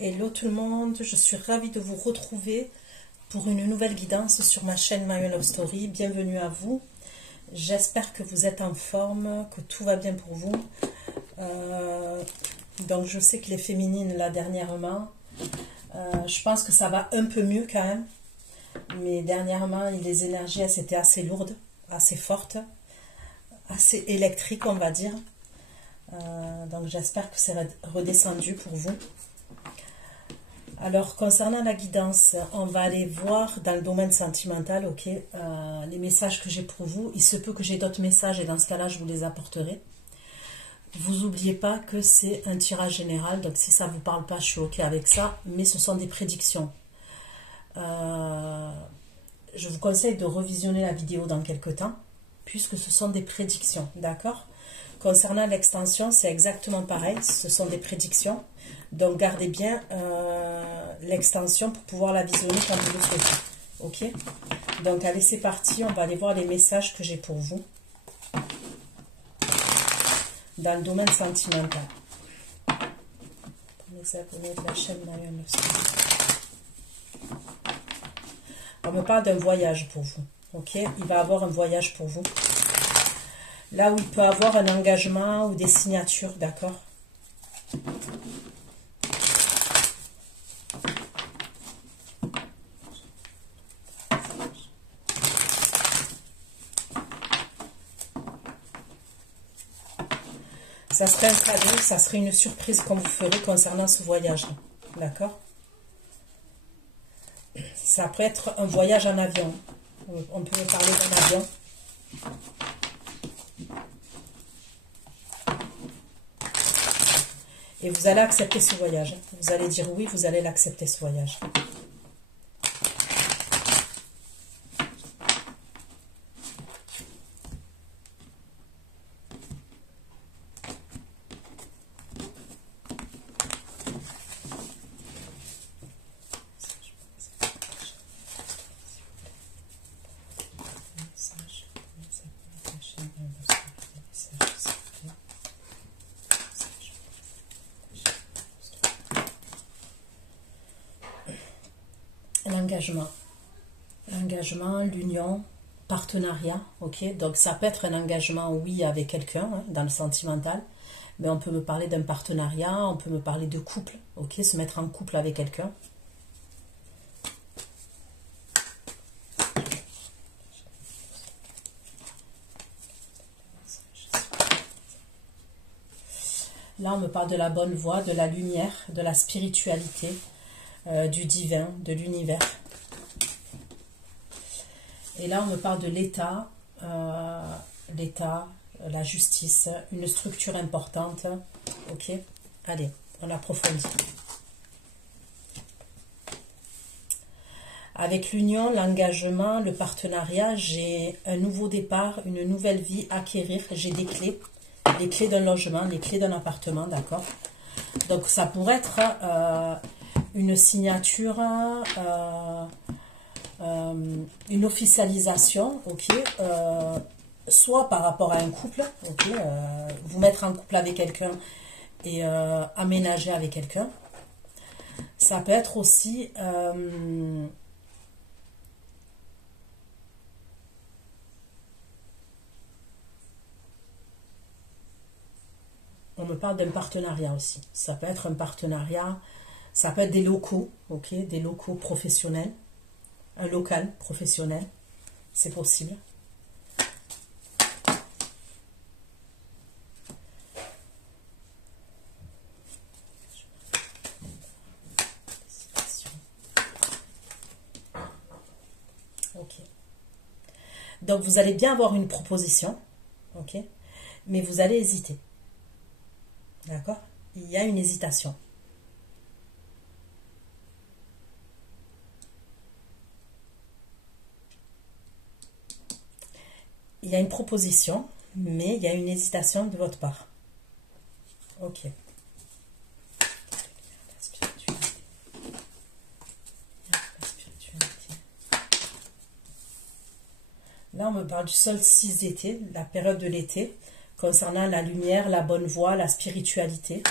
Hello tout le monde, je suis ravie de vous retrouver pour une nouvelle guidance sur ma chaîne My Love Story. Bienvenue à vous. J'espère que vous êtes en forme, que tout va bien pour vous. Donc je sais que les féminines là dernièrement, je pense que ça va un peu mieux quand même. Mais dernièrement, les énergies elles étaient assez lourdes, assez fortes, assez électriques on va dire. Donc j'espère que c'est redescendu pour vous. Alors concernant la guidance, on va aller voir dans le domaine sentimental, ok, les messages que j'ai pour vous. Il se peut que j'ai d'autres messages et dans ce cas-là, je vous les apporterai. Vous n'oubliez pas que c'est un tirage général, donc si ça ne vous parle pas, je suis ok avec ça, mais ce sont des prédictions. Je vous conseille de revisionner la vidéo dans quelques temps, puisque ce sont des prédictions, d'accord? Concernant l'extension, c'est exactement pareil, ce sont des prédictions. Donc gardez bien l'extension pour pouvoir la visionner quand vous le souhaitez. Ok? Donc allez, c'est parti, on va aller voir les messages que j'ai pour vous dans le domaine sentimental. Les abonnés de la chaîne My Love Story. On me parle d'un voyage pour vous. Ok? Il va avoir un voyage pour vous. Là où il peut avoir un engagement ou des signatures, d'accord? Ça serait un cadeau, ça serait une surprise qu'on vous ferait concernant ce voyage, d'accord? Ça peut être un voyage en avion. On peut parler d'un avion. Et vous allez accepter ce voyage. Vous allez dire oui, vous allez l'accepter ce voyage. L'engagement, l'union, partenariat, ok? Donc ça peut être un engagement, oui, avec quelqu'un, hein, dans le sentimental, mais on peut me parler d'un partenariat, on peut me parler de couple, ok? Se mettre en couple avec quelqu'un. Là, on me parle de la bonne voie, de la lumière, de la spiritualité, du divin, de l'univers. Et là, on me parle de l'État, la justice, une structure importante. Ok, allez, on approfondit. Avec l'union, l'engagement, le partenariat, j'ai un nouveau départ, une nouvelle vie à acquérir. J'ai des clés, les clés d'un logement, les clés d'un appartement, d'accord? Donc, ça pourrait être une signature... une officialisation, ok, soit par rapport à un couple, ok, vous mettre en couple avec quelqu'un et aménager avec quelqu'un. Ça peut être aussi on me parle d'un partenariat aussi. Ça peut être un partenariat, ça peut être des locaux, ok, des locaux professionnels. Un local professionnel, c'est possible. Ok. Donc vous allez bien avoir une proposition, ok, mais vous allez hésiter. D'accord? Il y a une hésitation. Il y a une proposition, mais il y a une hésitation de votre part. Ok. Là, on me parle du solstice d'été, la période de l'été, concernant la lumière, la bonne voie, la spiritualité.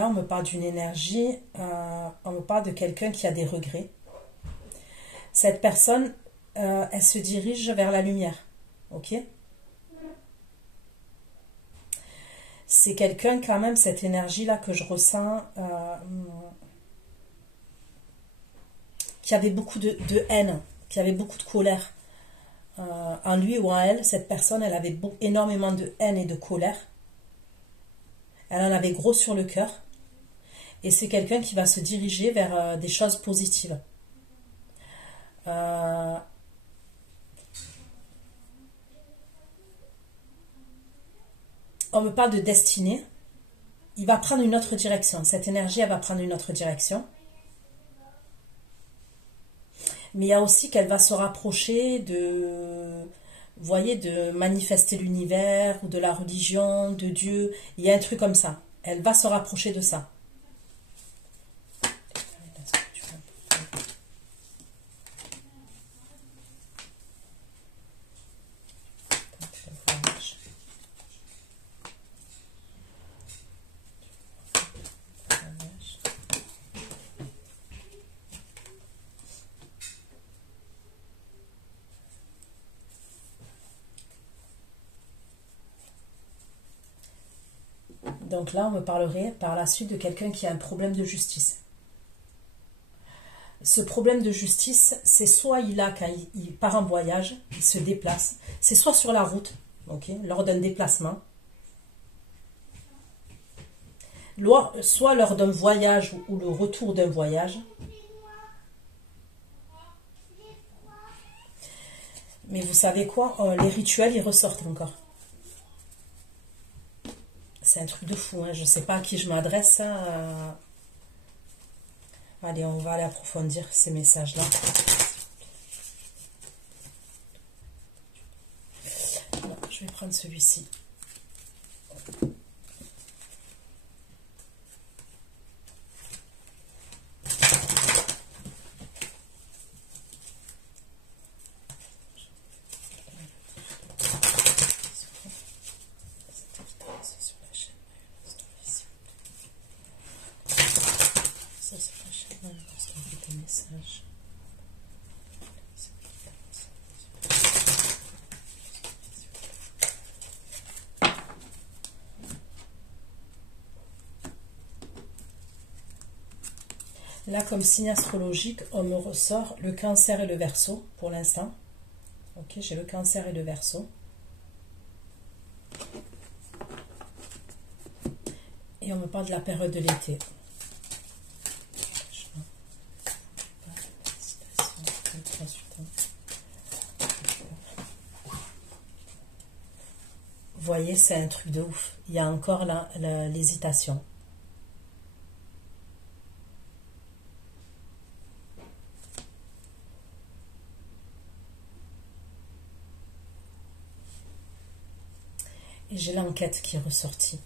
là, on me parle d'une énergie, on me parle de quelqu'un qui a des regrets. Cette personne, elle se dirige vers la lumière. Ok? C'est quelqu'un quand même, cette énergie-là que je ressens, qui avait beaucoup de haine, qui avait beaucoup de colère. En lui ou en elle, cette personne, elle avait énormément de haine et de colère. Elle en avait gros sur le cœur. Et c'est quelqu'un qui va se diriger vers des choses positives. On me parle de destinée. Il va prendre une autre direction. Cette énergie, elle va prendre une autre direction. Mais il y a aussi qu'elle va se rapprocher de, vous voyez, de manifester l'univers, ou de la religion, de Dieu. Il y a un truc comme ça. Elle va se rapprocher de ça. Donc là, on me parlerait par la suite de quelqu'un qui a un problème de justice. Ce problème de justice, c'est soit il a, quand il part en voyage, il se déplace, c'est soit sur la route, okay, lors d'un déplacement, soit lors d'un voyage ou le retour d'un voyage. Mais vous savez quoi, les rituels, ils ressortent encore. C'est un truc de fou, hein. Je ne sais pas à qui je m'adresse. Allez, on va aller approfondir ces messages-là. Je vais prendre celui-ci. Là, comme signe astrologique, on me ressort le Cancer et le Verseau pour l'instant. Ok, j'ai le Cancer et le Verseau. Et on me parle de la période de l'été. Vous voyez, c'est un truc de ouf. Il y a encore l'hésitation. Et j'ai l'enquête qui est ressortie.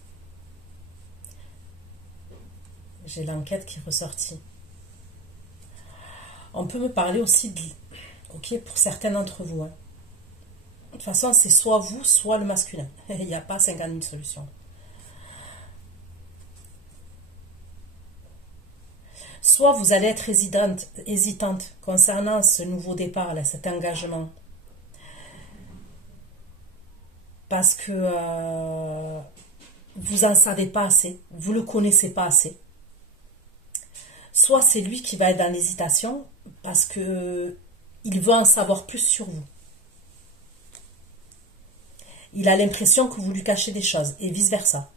J'ai l'enquête qui est ressortie. On peut me parler aussi de... Ok, pour certains d'entre vous. Hein. De toute façon, c'est soit vous, soit le masculin. Il n'y a pas 50 000 solutions. Soit vous allez être hésitante concernant ce nouveau départ, là, cet engagement. Parce que vous n'en savez pas assez, vous ne le connaissez pas assez. Soit c'est lui qui va être dans l'hésitation parce que il veut en savoir plus sur vous. Il a l'impression que vous lui cachez des choses et vice-versa.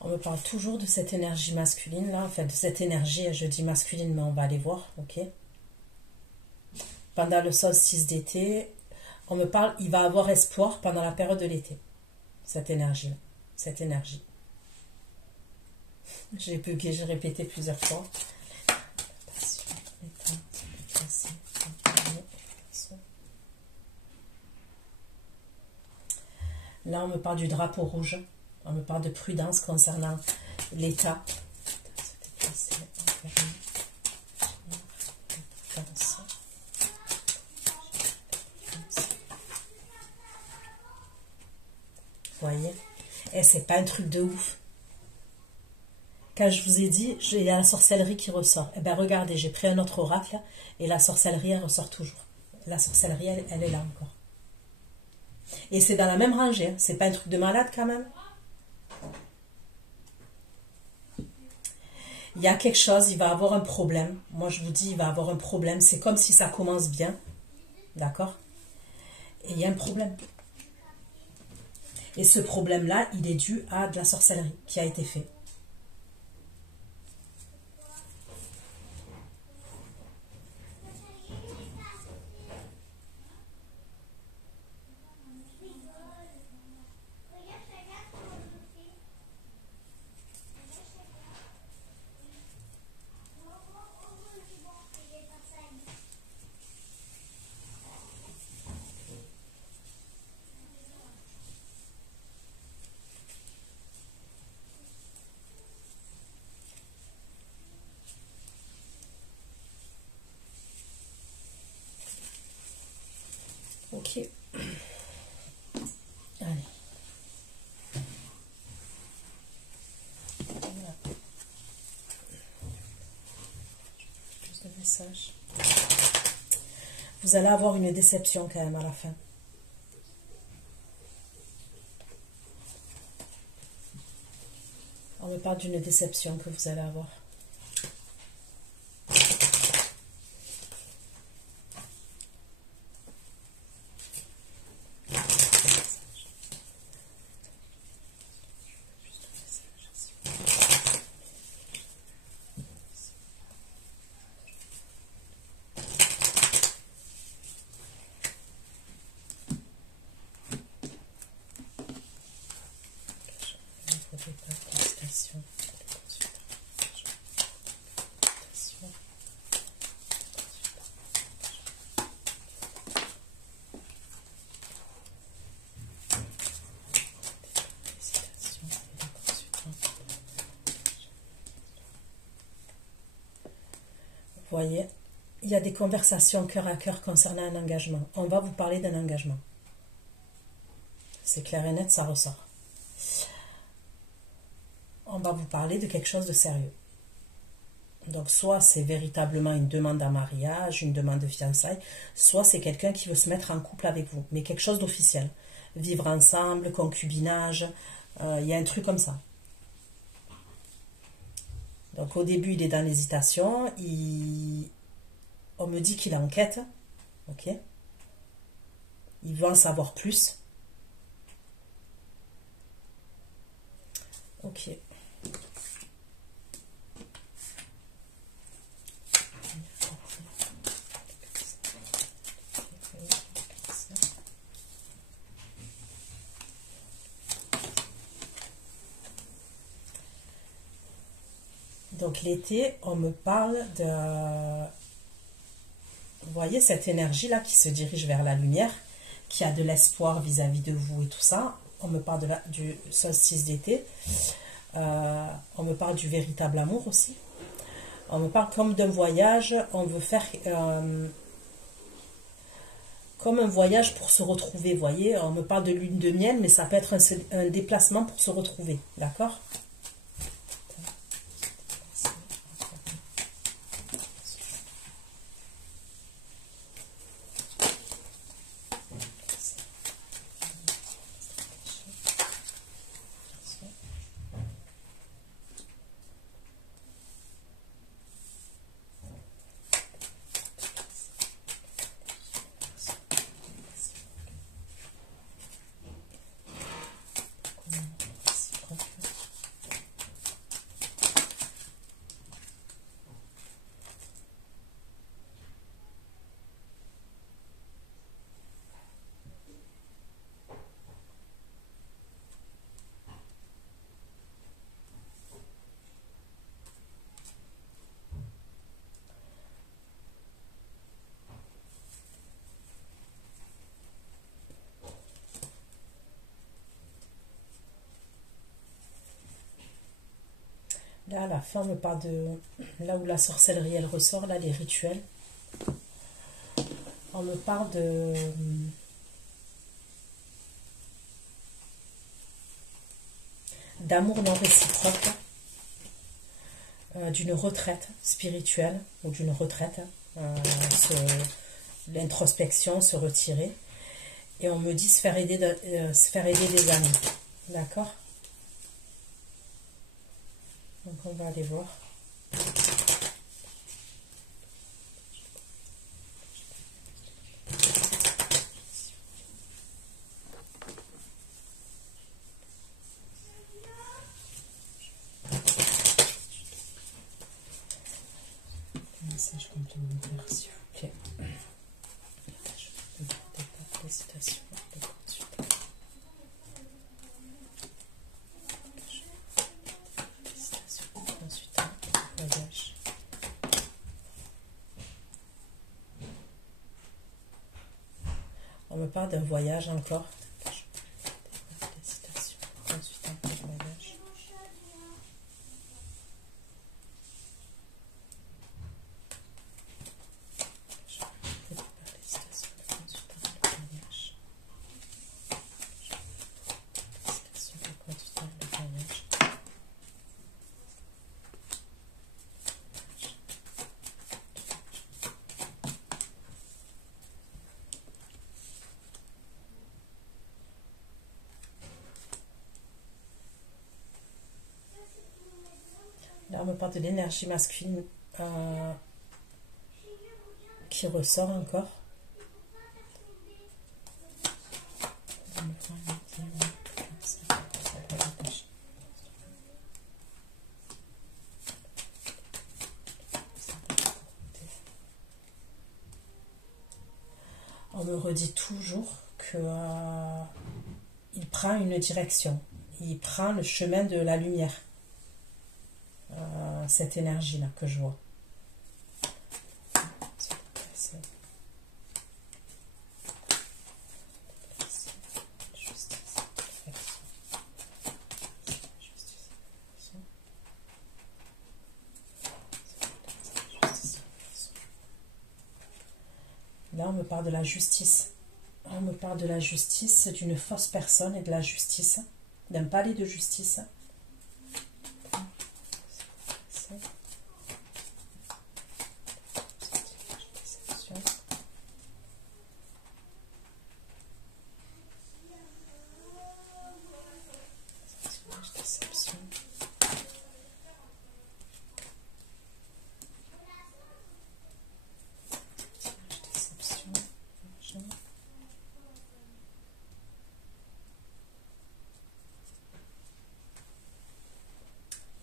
On me parle toujours de cette énergie masculine là, enfin de cette énergie, je dis masculine mais on va aller voir, ok. pendant le solstice d'été, on me parle, il va avoir espoir pendant la période de l'été. Cette énergie. Cette énergie. J'ai bugué, j'ai répété plusieurs fois. Là, on me parle du drapeau rouge. On me parle de prudence concernant l'état. Vous voyez? Et c'est pas un truc de ouf. Quand je vous ai dit, il y a la sorcellerie qui ressort. Eh bien, regardez, j'ai pris un autre oracle et la sorcellerie, elle ressort toujours. La sorcellerie, elle est là encore. Et c'est dans la même rangée. Hein. C'est pas un truc de malade quand même. Il y a quelque chose, il va avoir un problème. Moi, je vous dis, il va avoir un problème. C'est comme si ça commence bien. D'accord? Et il y a un problème. Et ce problème-là, il est dû à de la sorcellerie qui a été faite. Ok. Allez. Voilà. Plus de messages. Vous allez avoir une déception quand même à la fin. On me parle d'une déception que vous allez avoir. Vous voyez, il y a des conversations cœur à cœur concernant un engagement. On va vous parler d'un engagement. C'est clair et net, ça ressort. On va vous parler de quelque chose de sérieux. Donc, soit c'est véritablement une demande en mariage, une demande de fiançailles, soit c'est quelqu'un qui veut se mettre en couple avec vous, mais quelque chose d'officiel. Vivre ensemble, concubinage, il y a un truc comme ça. Donc au début, il est dans l'hésitation. On me dit qu'il est en quête. Ok. Il veut en savoir plus. Ok. Donc l'été, on me parle de... Vous voyez cette énergie-là qui se dirige vers la lumière, qui a de l'espoir vis-à-vis de vous et tout ça. On me parle du solstice d'été. On me parle du véritable amour aussi. On me parle comme d'un voyage. On veut faire comme un voyage pour se retrouver. Vous voyez, on me parle de lune de miel, mais ça peut être un déplacement pour se retrouver. D'accord ? Là, à la fin, on me parle de... Là où la sorcellerie, elle ressort, là, les rituels. On me parle de... d'amour non réciproque, d'une retraite spirituelle, ou d'une retraite, l'introspection, se retirer. Et on me dit se faire aider des amis. D'accord? Donc on va aller voir. Message complémentaire, s'il vous plaît. Je peux demander des citations de consultation. Consultant, voyage. On me parle d'un voyage encore. Des citations, consultant, voyage. Là, on me parle de l'énergie masculine qui ressort encore. On me redit toujours que il prend une direction, il prend le chemin de la lumière. Cette énergie-là que je vois. Là, on me parle de la justice. On me parle de la justice, d'une fausse personne et de la justice, d'un palais de justice.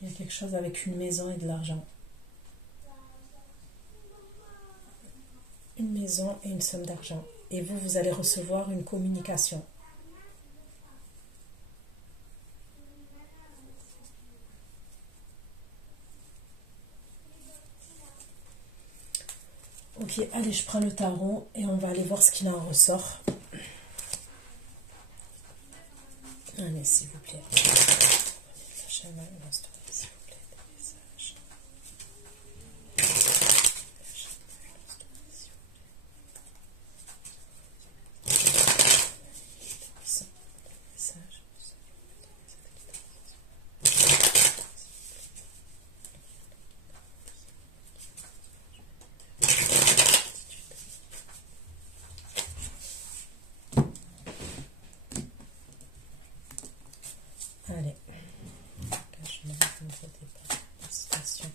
Il y a quelque chose avec une maison et de l'argent. Une maison et une somme d'argent. Et vous, vous allez recevoir une communication. Ok, allez, je prends le tarot et on va aller voir ce qu'il en ressort. Allez, s'il vous plaît. Allez, là je me répondrai des citations.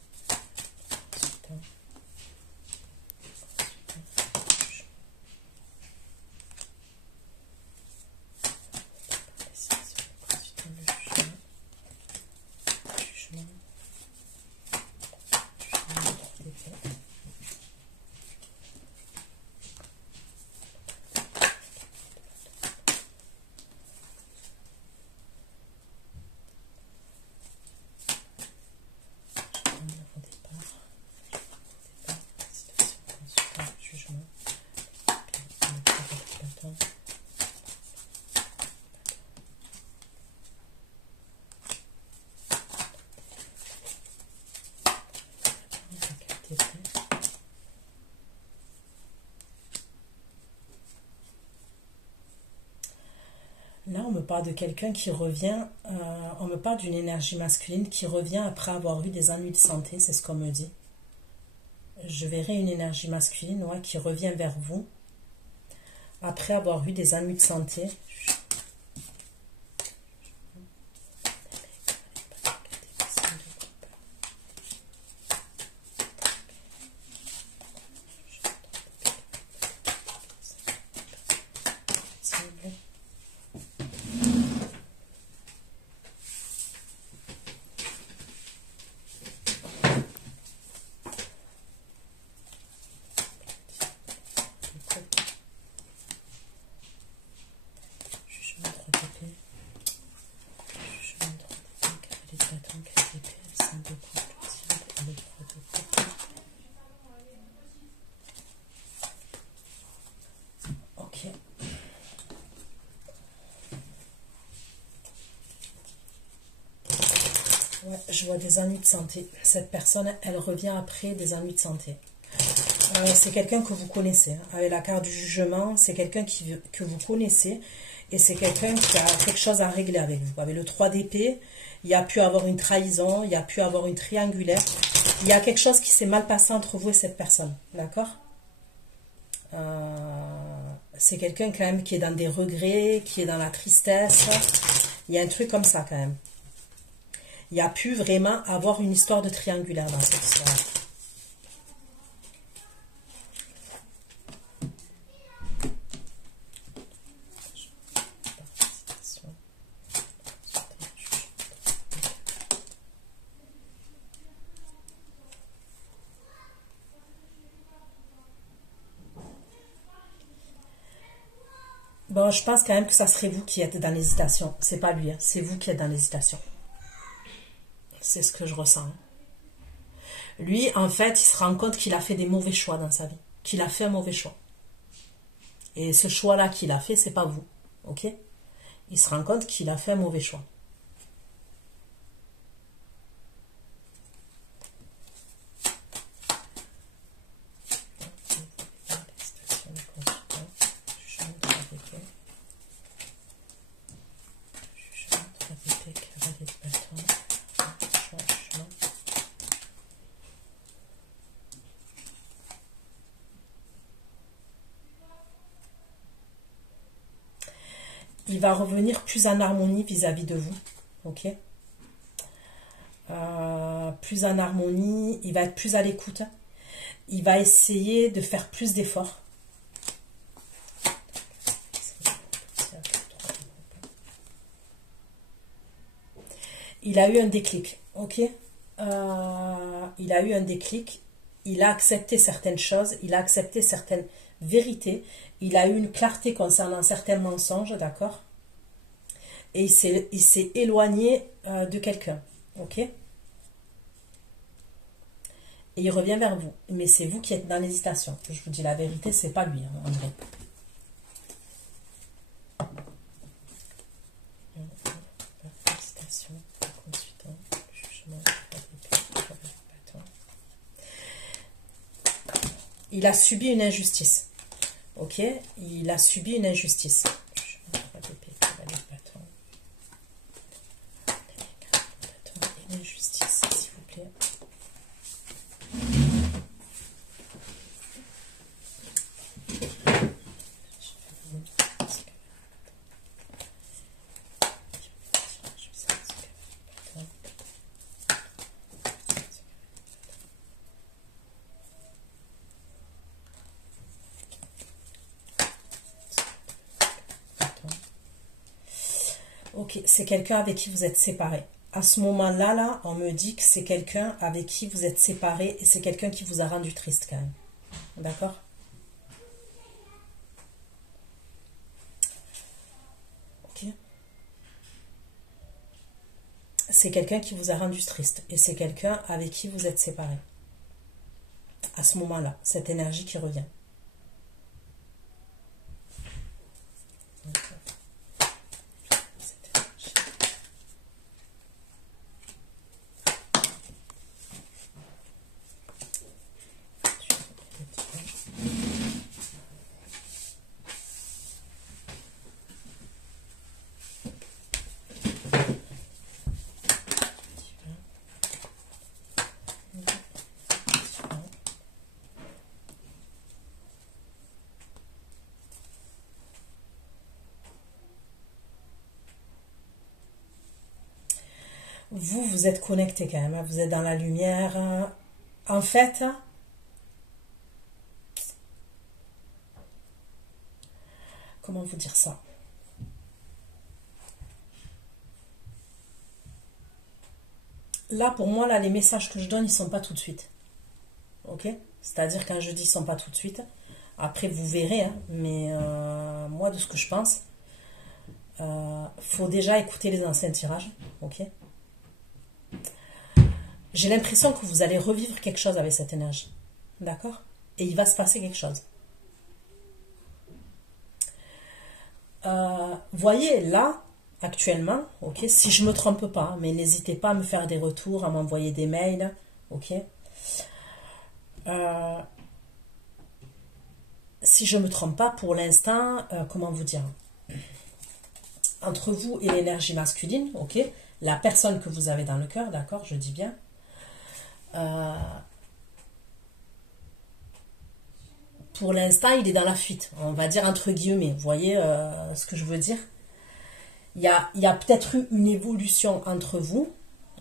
Là, on me parle de quelqu'un qui revient, on me parle d'une énergie masculine qui revient après avoir eu des ennuis de santé, c'est ce qu'on me dit. Je verrai une énergie masculine, ouais, qui revient vers vous après avoir eu des ennuis de santé. Ouais, je vois des ennuis de santé. Cette personne, elle revient après des ennuis de santé. C'est quelqu'un que vous connaissez. Hein. Avec la carte du jugement, c'est quelqu'un que vous connaissez. Et c'est quelqu'un qui a quelque chose à régler avec vous. Avec le 3 d'épée, il y a pu avoir une trahison, il y a pu avoir une triangulaire. Il y a quelque chose qui s'est mal passé entre vous et cette personne. D'accord ? C'est quelqu'un quand même qui est dans des regrets, qui est dans la tristesse. Il y a un truc comme ça quand même. Il y a pu vraiment avoir une histoire de triangulaire dans cette histoire. Bon, je pense quand même que ça serait vous qui êtes dans l'hésitation. C'est pas lui, hein. C'est vous qui êtes dans l'hésitation. C'est ce que je ressens. Lui, en fait, il se rend compte qu'il a fait des mauvais choix dans sa vie. Qu'il a fait un mauvais choix. Et ce choix-là qu'il a fait, c'est pas vous. Ok ? Il se rend compte qu'il a fait un mauvais choix. Il va revenir plus en harmonie vis-à-vis de vous. Ok ? Plus en harmonie, il va être plus à l'écoute. Il va essayer de faire plus d'efforts. Il a eu un déclic, ok ? Il a eu un déclic. Il a accepté certaines choses. Il a accepté certaines vérités. Il a eu une clarté concernant certains mensonges, d'accord ? Et il s'est éloigné de quelqu'un, ok ? Et il revient vers vous. Mais c'est vous qui êtes dans l'hésitation. Je vous dis la vérité, c'est pas lui, hein, en vrai. Il a subi une injustice. Ok ? Il a subi une injustice. Une injustice, s'il vous plaît. Ok, c'est quelqu'un avec qui vous êtes séparés. À ce moment-là, là, on me dit que c'est quelqu'un avec qui vous êtes séparés et c'est quelqu'un qui vous a rendu triste quand même. D'accord ? Ok. C'est quelqu'un qui vous a rendu triste et c'est quelqu'un avec qui vous êtes séparés. À ce moment-là, cette énergie qui revient. vous êtes connecté quand même, hein, vous êtes dans la lumière. En fait, comment vous dire ça? Là, pour moi, là, les messages que je donne, ils sont pas tout de suite. Ok? C'est-à-dire quand je dis ils sont pas tout de suite, après vous verrez, hein, mais moi, de ce que je pense, faut déjà écouter les anciens tirages. Ok? J'ai l'impression que vous allez revivre quelque chose avec cette énergie. D'accord? Et il va se passer quelque chose. Voyez, là, actuellement, ok, si je me trompe pas, mais n'hésitez pas à me faire des retours, à m'envoyer des mails, ok. Si je me trompe pas, pour l'instant, comment vous dire, entre vous et l'énergie masculine, ok, la personne que vous avez dans le cœur, d'accord, je dis bien, pour l'instant, il est dans la fuite, on va dire entre guillemets, vous voyez ce que je veux dire? Il y a peut-être eu une évolution entre vous,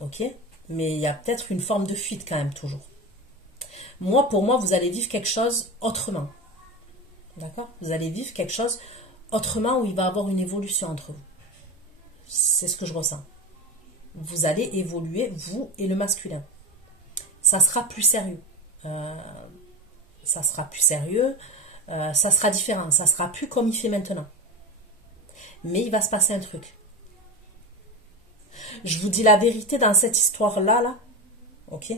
ok, mais il y a peut-être une forme de fuite quand même, toujours. Moi, pour moi, vous allez vivre quelque chose autrement. D'accord? Vous allez vivre quelque chose autrement où il va y avoir une évolution entre vous. C'est ce que je ressens. Vous allez évoluer, vous et le masculin. Ça sera plus sérieux. Ça sera plus sérieux. Ça sera différent. Ça sera plus comme il fait maintenant. Mais il va se passer un truc. Je vous dis la vérité dans cette histoire-là, là. Ok?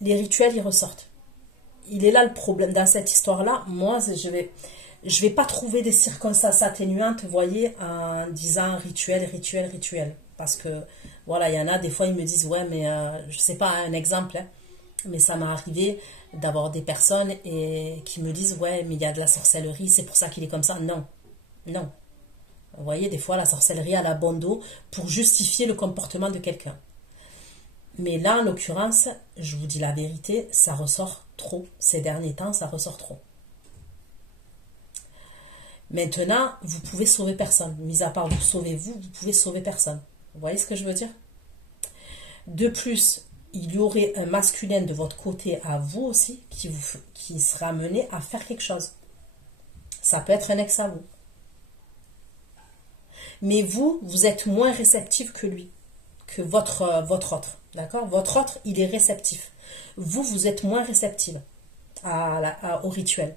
Les rituels, ils ressortent. Il est là le problème dans cette histoire-là. Moi, je vais pas trouver des circonstances atténuantes, vous voyez, en disant rituel, rituel, rituel. Parce que, voilà, il y en a, des fois, ils me disent, ouais, mais je sais pas, un exemple, hein, mais ça m'est arrivé d'avoir des personnes qui me disent, ouais, mais il y a de la sorcellerie, c'est pour ça qu'il est comme ça. Non, non. Vous voyez, des fois, la sorcellerie a la bon dos pour justifier le comportement de quelqu'un. Mais là, en l'occurrence, je vous dis la vérité, ça ressort trop. Ces derniers temps, ça ressort trop. Maintenant, vous pouvez sauver personne. Mis à part vous sauver vous, vous pouvez sauver personne. Vous voyez ce que je veux dire? De plus, il y aurait un masculin de votre côté à vous aussi qui sera amené à faire quelque chose. Ça peut être un ex à vous. Mais vous, vous êtes moins réceptif que lui, que votre autre. D'accord? Votre autre, il est réceptif. Vous, vous êtes moins réceptive au rituel.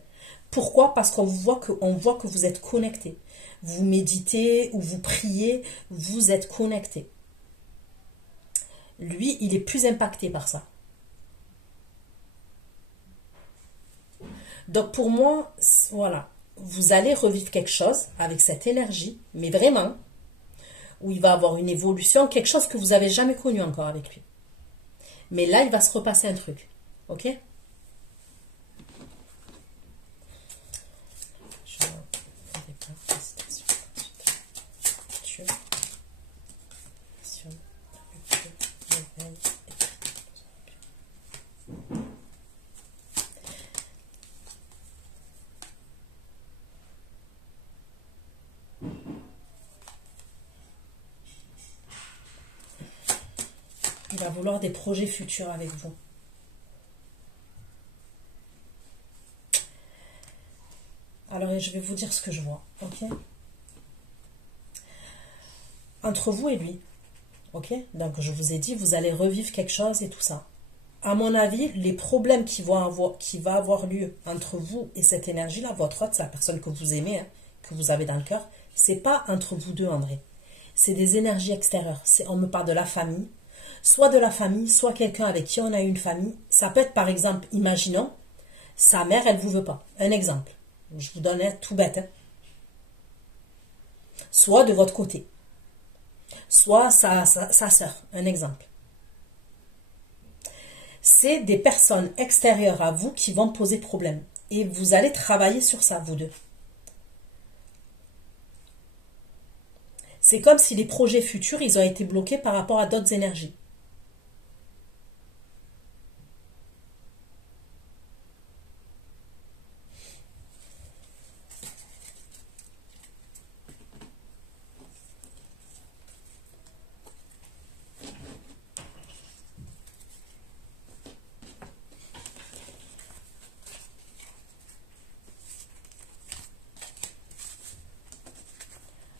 Pourquoi? Parce qu'on voit que vous êtes connecté. Vous méditez ou vous priez, vous êtes connecté. Lui, il est plus impacté par ça. Donc pour moi, voilà, vous allez revivre quelque chose avec cette énergie, mais vraiment, où il va avoir une évolution, quelque chose que vous n'avez jamais connu encore avec lui. Mais là, il va se repasser un truc. Ok? Il va vouloir des projets futurs avec vous. Alors, je vais vous dire ce que je vois, ok? Entre vous et lui, ok? Donc, je vous ai dit, vous allez revivre quelque chose et tout ça. À mon avis, les problèmes qui va avoir lieu entre vous et cette énergie-là, votre autre, c'est la personne que vous aimez, hein, que vous avez dans le cœur, c'est pas entre vous deux, André. C'est des énergies extérieures. On me parle de la famille, soit de la famille, soit quelqu'un avec qui on a une famille. Ça peut être, par exemple, imaginons, sa mère, elle vous veut pas. Un exemple. Je vous donne un tout bête. Hein. Soit de votre côté. Soit sa sœur. Un exemple. C'est des personnes extérieures à vous qui vont poser problème. Et vous allez travailler sur ça, vous deux. C'est comme si les projets futurs, ils ont été bloqués par rapport à d'autres énergies.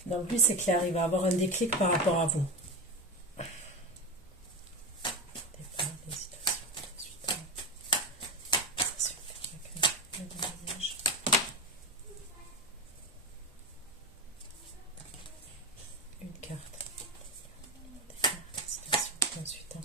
Donc lui, c'est clair, il va avoir un déclic par rapport à vous. Départ, hésitation, ensuite, une carte. Départ, hésitation, ensuite,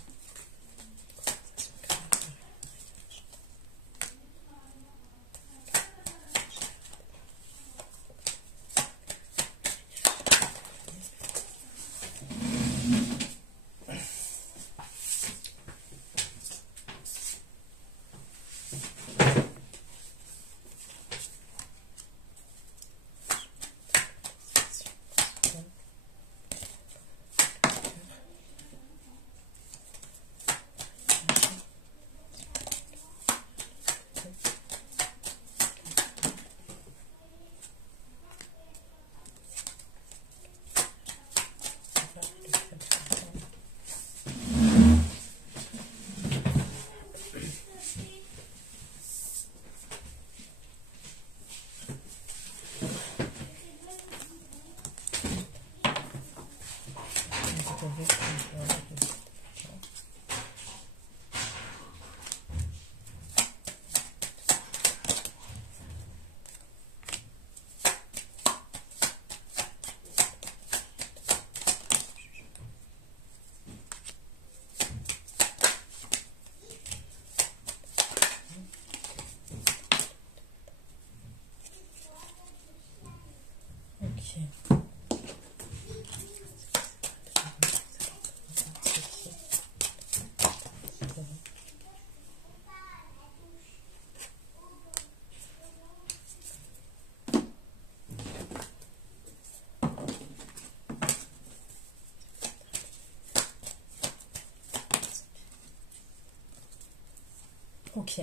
ok.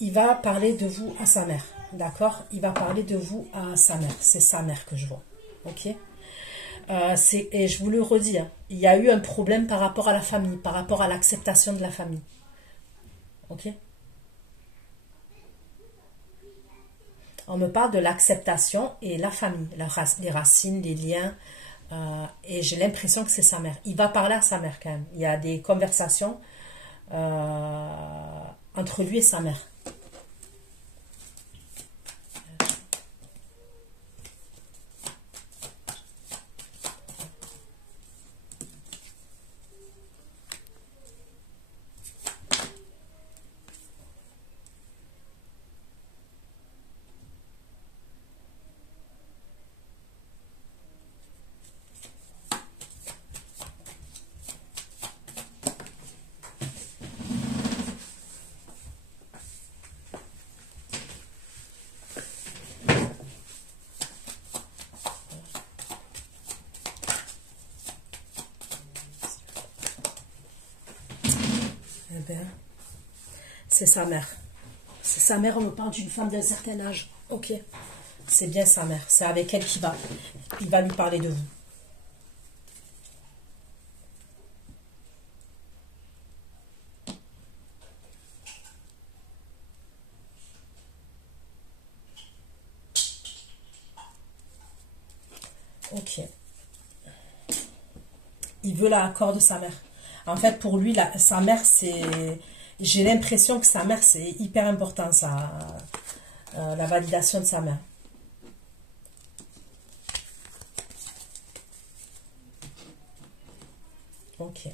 Il va parler de vous à sa mère, d'accord? Il va parler de vous à sa mère. C'est sa mère que je vois, ok? Et je vous le redis, hein, il y a eu un problème par rapport à la famille, par rapport à l'acceptation de la famille, ok? On me parle de l'acceptation et la famille, les racines, les liens, et j'ai l'impression que c'est sa mère. Il va parler à sa mère quand même. Il y a des conversations entre lui et sa mère. Eh ben, c'est sa mère. C'est sa mère, on me parle d'une femme d'un certain âge. Ok. C'est bien sa mère. C'est avec elle il va lui parler de vous. Ok. Il veut l'accord de sa mère. En fait, pour lui, sa mère, c'est... J'ai l'impression que sa mère, c'est hyper important, ça, la validation de sa mère. Ok.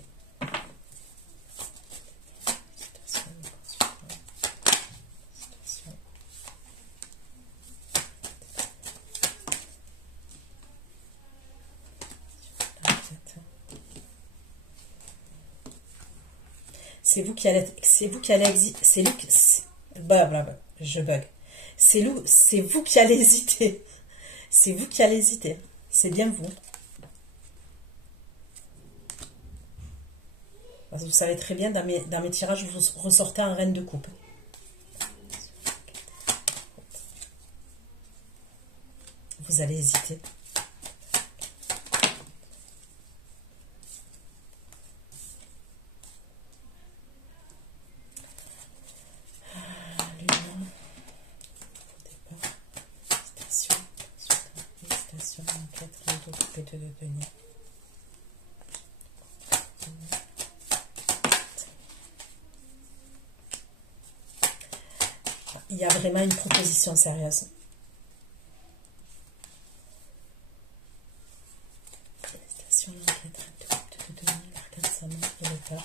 C'est vous qui allez, c'est lui, je bug. C'est vous qui allez hésiter. C'est vous qui allez hésiter. C'est bien vous. Parce que vous savez très bien, dans mes tirages, vous ressortez un reine de coupe. Vous allez hésiter. Destination, enquête, rien d'occupé de devenir. Il y a vraiment une proposition sérieuse. Destination, enquête, rien d'occupé de devenir. L'arcane de sa main et le cœur.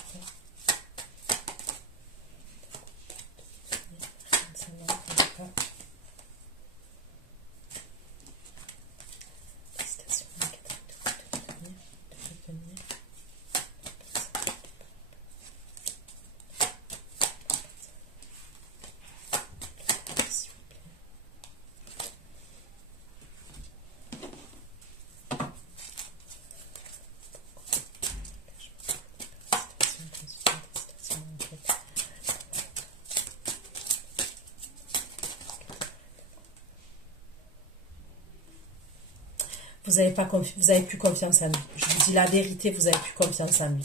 Vous avez plus confiance en lui. Je vous dis la vérité, vous avez plus confiance en lui.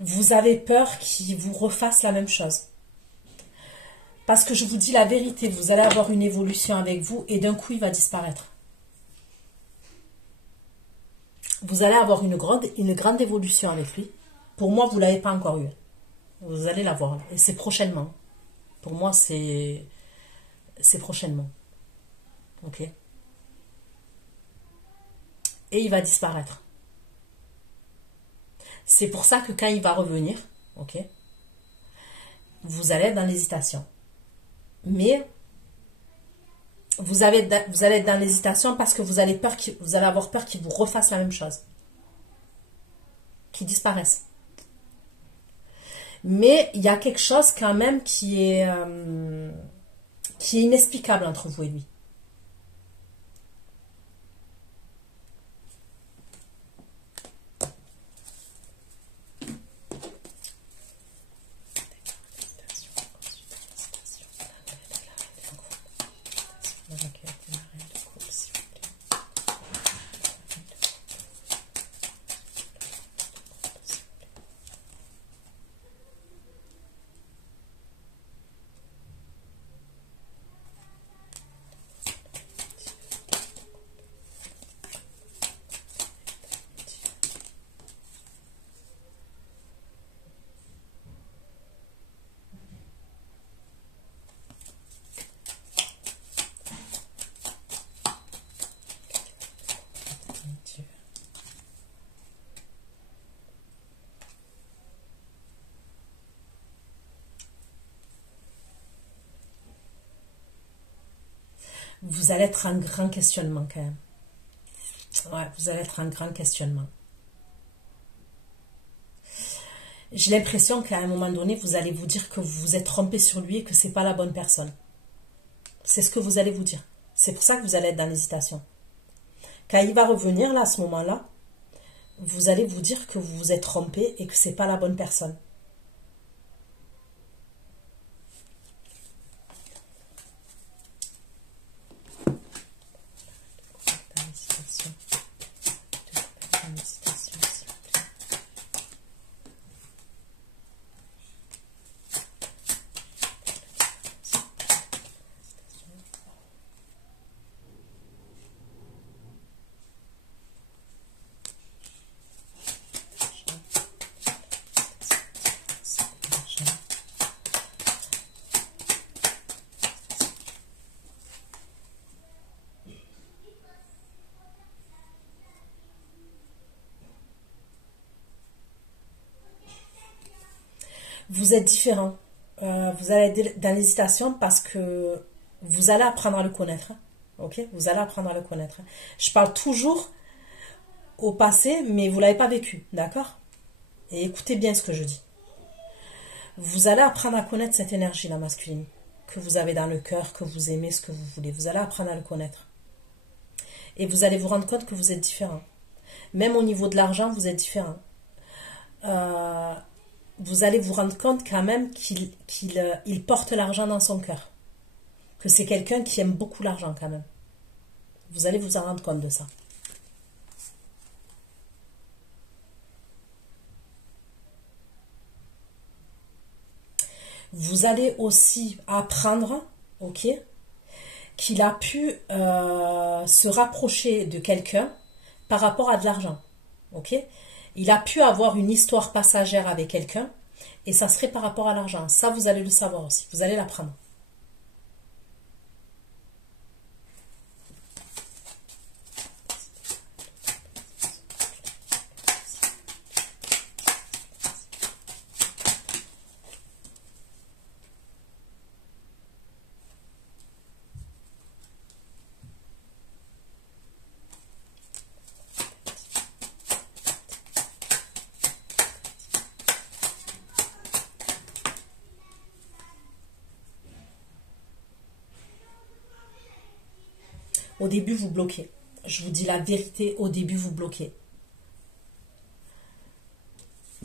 Vous avez peur qu'il vous refasse la même chose. Parce que je vous dis la vérité, vous allez avoir une évolution avec vous et d'un coup, il va disparaître. Vous allez avoir une grande évolution avec lui. Pour moi, vous ne l'avez pas encore eu. Vous allez l'avoir. Et c'est prochainement. Pour moi, c'est prochainement. Ok? Et il va disparaître. C'est pour ça que quand il va revenir, ok, vous allez être dans l'hésitation. Mais vous allez être dans l'hésitation parce que vous allez avoir peur qu'il vous refasse la même chose. Qu'il disparaisse. Mais il y a quelque chose quand même qui est inexplicable entre vous et lui. Vous allez être un grand questionnement quand même. Ouais, vous allez être un grand questionnement. J'ai l'impression qu'à un moment donné, vous allez vous dire que vous vous êtes trompé sur lui et que c'est pas la bonne personne. C'est ce que vous allez vous dire. C'est pour ça que vous allez être dans l'hésitation. Quand il va revenir, là, à ce moment-là, vous allez vous dire que vous vous êtes trompé et que c'est pas la bonne personne. Vous êtes différent. Vous allez être dans l'hésitation parce que vous allez apprendre à le connaître. Ok? Vous allez apprendre à le connaître. Je parle toujours au passé, mais vous ne l'avez pas vécu. D'accord? Et écoutez bien ce que je dis. Vous allez apprendre à connaître cette énergie, la masculine, que vous avez dans le cœur, que vous aimez, ce que vous voulez. Vous allez apprendre à le connaître. Et vous allez vous rendre compte que vous êtes différent. Même au niveau de l'argent, vous êtes différent. Vous allez vous rendre compte quand même qu'il porte l'argent dans son cœur. que c'est quelqu'un qui aime beaucoup l'argent quand même. Vous allez vous en rendre compte de ça. Vous allez aussi apprendre, ok, qu'il a pu se rapprocher de quelqu'un par rapport à de l'argent, ok. Il a pu avoir une histoire passagère avec quelqu'un et ça serait par rapport à l'argent. Ça, vous allez le savoir aussi, vous allez l'apprendre. Au début, vous bloquez. Je vous dis la vérité, au début, vous bloquez.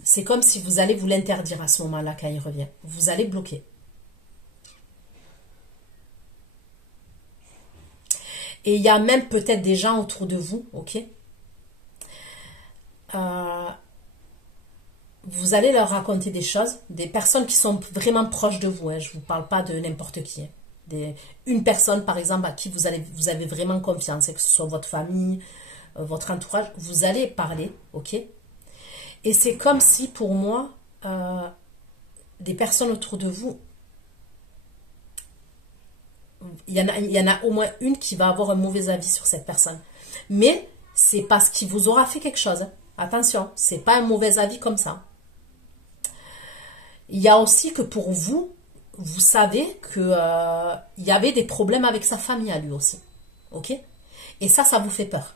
C'est comme si vous allez vous l'interdire à ce moment-là quand il revient. Vous allez bloquer. Et il y a même peut-être des gens autour de vous, ok, vous allez leur raconter des choses, des personnes qui sont vraiment proches de vous. Hein, je ne vous parle pas de n'importe qui. Hein. Une personne, par exemple, à qui vous avez vraiment confiance, que ce soit votre famille, votre entourage, vous allez parler, ok. Et c'est comme si, pour moi, des personnes autour de vous, il y en a au moins une qui va avoir un mauvais avis sur cette personne. Mais c'est parce qu'il vous aura fait quelque chose. Hein. Attention, c'est pas un mauvais avis comme ça. Il y a aussi que pour vous, vous savez que il y avait des problèmes avec sa famille à lui aussi. Ok? Et ça vous fait peur.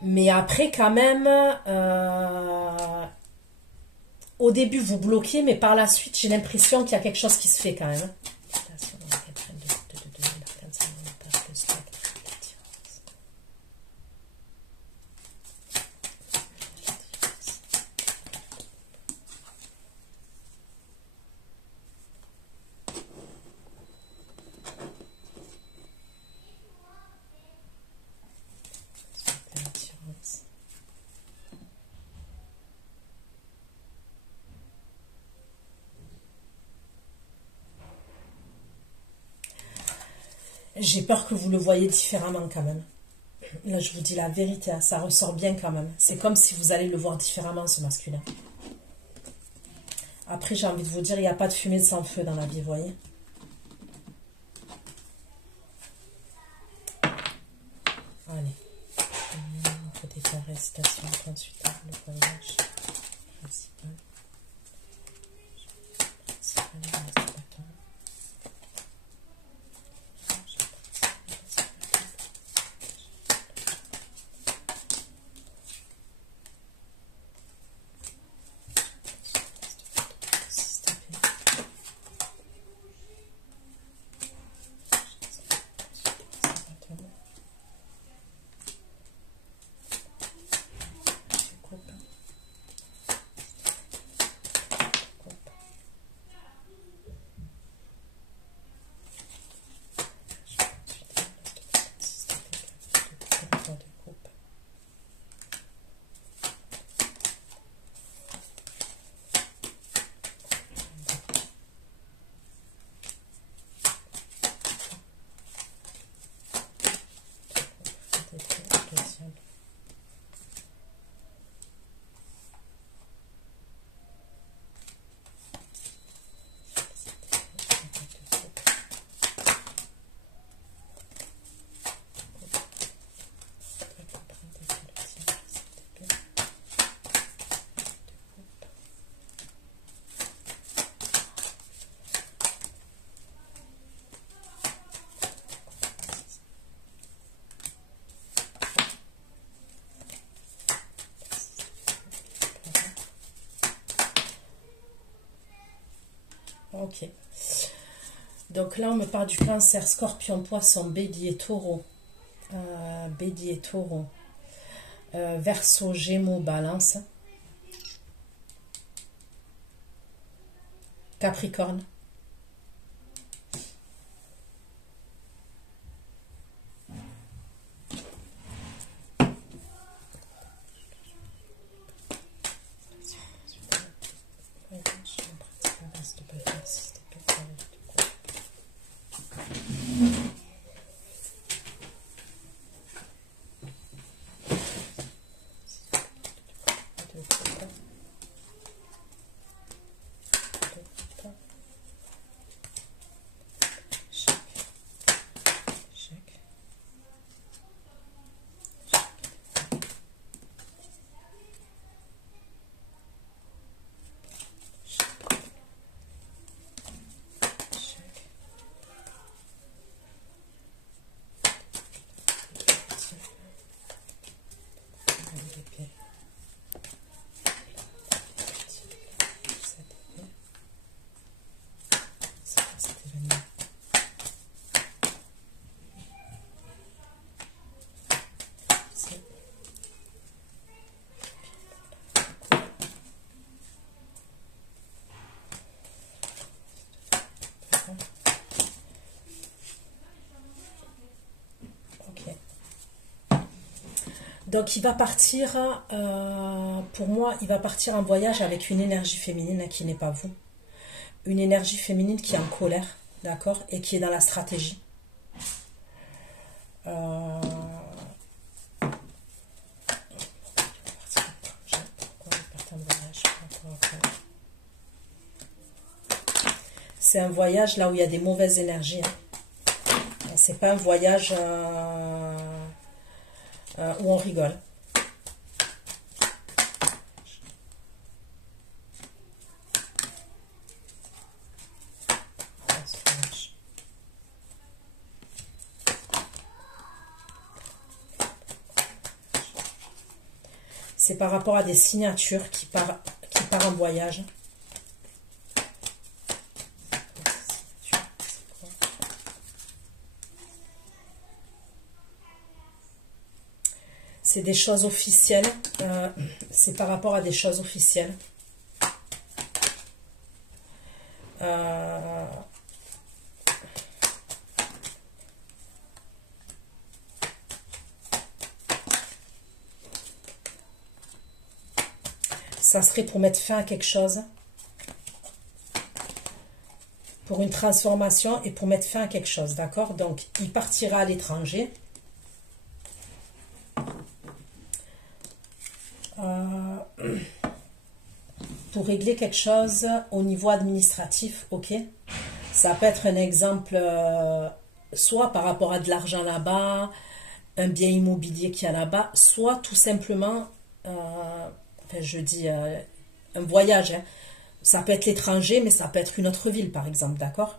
Mais après, quand même, au début, vous bloquez, mais par la suite, j'ai l'impression qu'il y a quelque chose qui se fait quand même. J'ai peur que vous le voyez différemment quand même. Là, je vous dis la vérité, ça ressort bien quand même. C'est comme si vous allez le voir différemment, ce masculin. Après, j'ai envie de vous dire, il n'y a pas de fumée sans feu dans la vie, vous voyez. Allez. Côté carré, citation, consultable, le voyage principal. Ok. Donc là, on me parle du cancer, scorpion, poisson, bélier, taureau. Bélier, taureau. Verseau, gémeaux, balance. Capricorne. Donc il va partir, pour moi, il va partir en voyage avec une énergie féminine qui n'est pas vous. Une énergie féminine qui est en colère, d'accord, et qui est dans la stratégie. C'est un voyage là où il y a des mauvaises énergies. Hein. C'est pas un voyage... où on rigole. C'est par rapport à des signatures qui part en voyage. C'est des choses officielles. C'est par rapport à des choses officielles. Ça serait pour mettre fin à quelque chose. Pour une transformation et pour mettre fin à quelque chose. D'accord? Donc, il partira à l'étranger. Pour régler quelque chose au niveau administratif, ok. Ça peut être un exemple, soit par rapport à de l'argent là-bas, un bien immobilier qu'il y a là-bas, soit tout simplement, enfin je dis un voyage. Hein. Ça peut être l'étranger, mais ça peut être une autre ville, par exemple, d'accord.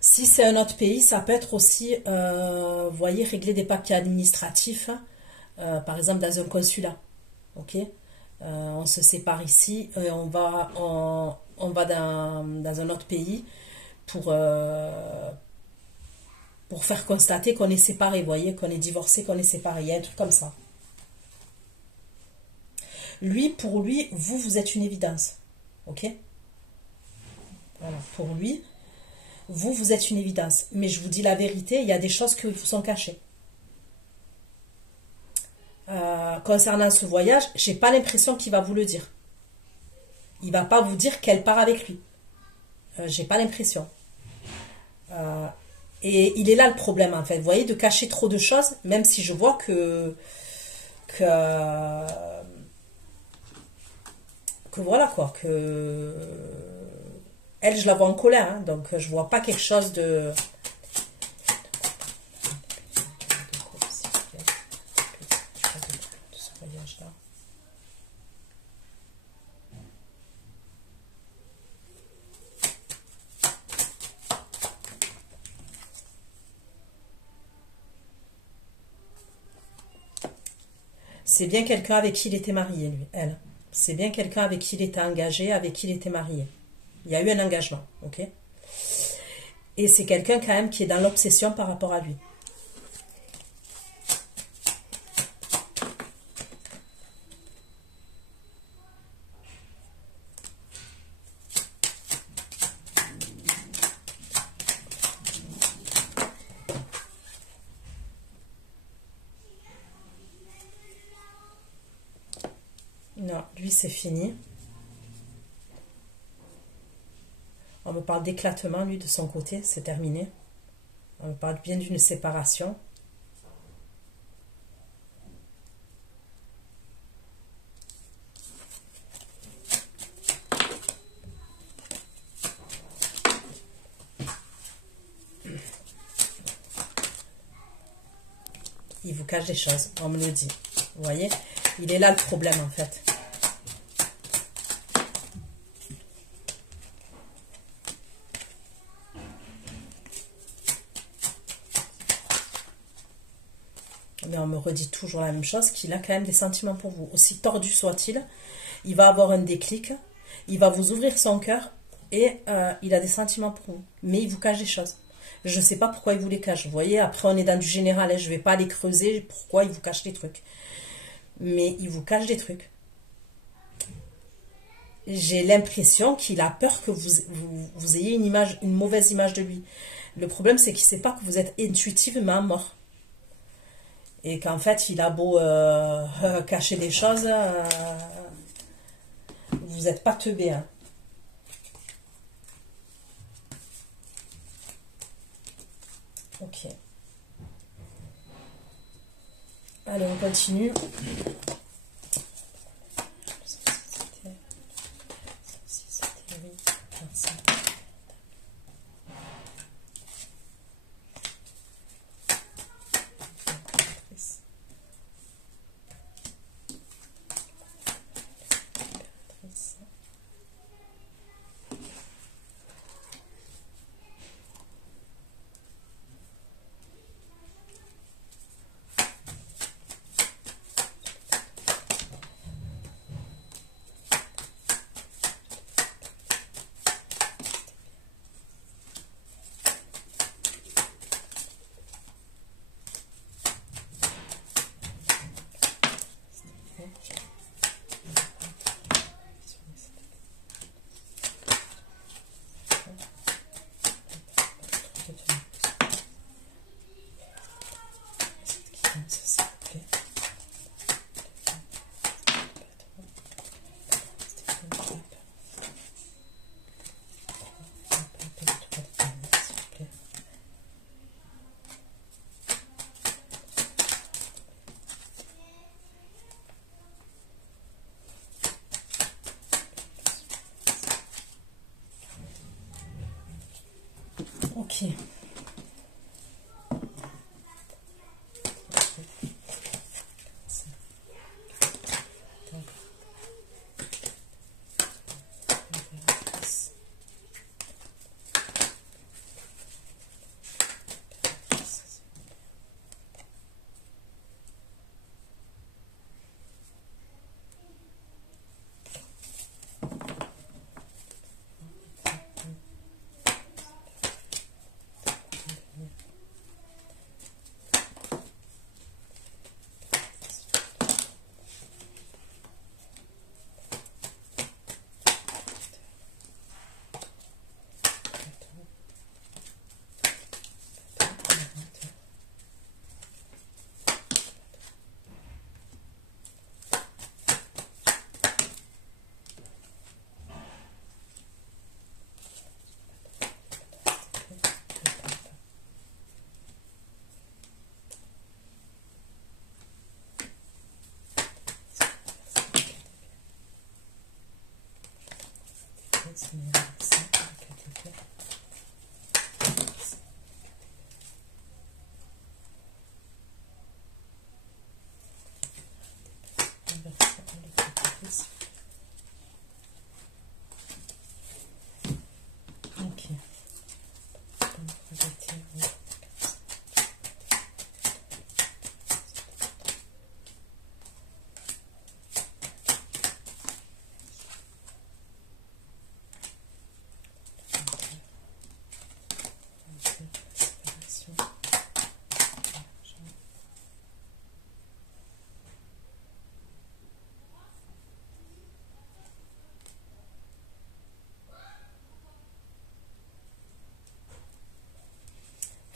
Si c'est un autre pays, ça peut être aussi, vous voyez, régler des papiers administratifs, par exemple dans un consulat, ok. On se sépare ici, on va dans un autre pays pour faire constater qu'on est séparés, vous voyez, qu'on est divorcé, qu'on est séparés. Il y a un truc comme ça. Lui, pour lui, vous êtes une évidence. Ok? Voilà, pour lui, vous êtes une évidence. Mais je vous dis la vérité, il y a des choses qui vous sont cachées. Concernant ce voyage, j'ai pas l'impression qu'il va vous le dire. Il va pas vous dire qu'elle part avec lui. J'ai pas l'impression. Et il est là le problème en fait. Vous voyez, de cacher trop de choses, même si je vois que voilà quoi, que elle, je la vois en colère, hein, donc je vois pas quelque chose de... C'est bien quelqu'un avec qui il était marié, lui, elle. C'est bien quelqu'un avec qui il était engagé, avec qui il était marié. Il y a eu un engagement, ok? Et c'est quelqu'un quand même qui est dans l'obsession par rapport à lui. Lui, c'est fini. On me parle d'éclatement, lui, de son côté, c'est terminé. On me parle bien d'une séparation. Il vous cache des choses, on me le dit. Vous voyez, il est là le problème en fait. Mais on me redit toujours la même chose, qu'il a quand même des sentiments pour vous. Aussi tordu soit-il, il va avoir un déclic, il va vous ouvrir son cœur et il a des sentiments pour vous. Mais il vous cache des choses. Je ne sais pas pourquoi il vous les cache. Vous voyez, après on est dans du général, hein, je ne vais pas aller creuser pourquoi il vous cache des trucs. Mais il vous cache des trucs. J'ai l'impression qu'il a peur que vous ayez une mauvaise image de lui. Le problème, c'est qu'il ne sait pas que vous êtes intuitivement à mort. Et qu'en fait, il a beau cacher des choses, vous n'êtes pas teubé. Hein. Ok. Allez, on continue. Ok.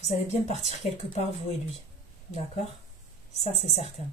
Vous allez bien partir quelque part, vous et lui. D'accord? Ça, c'est certain.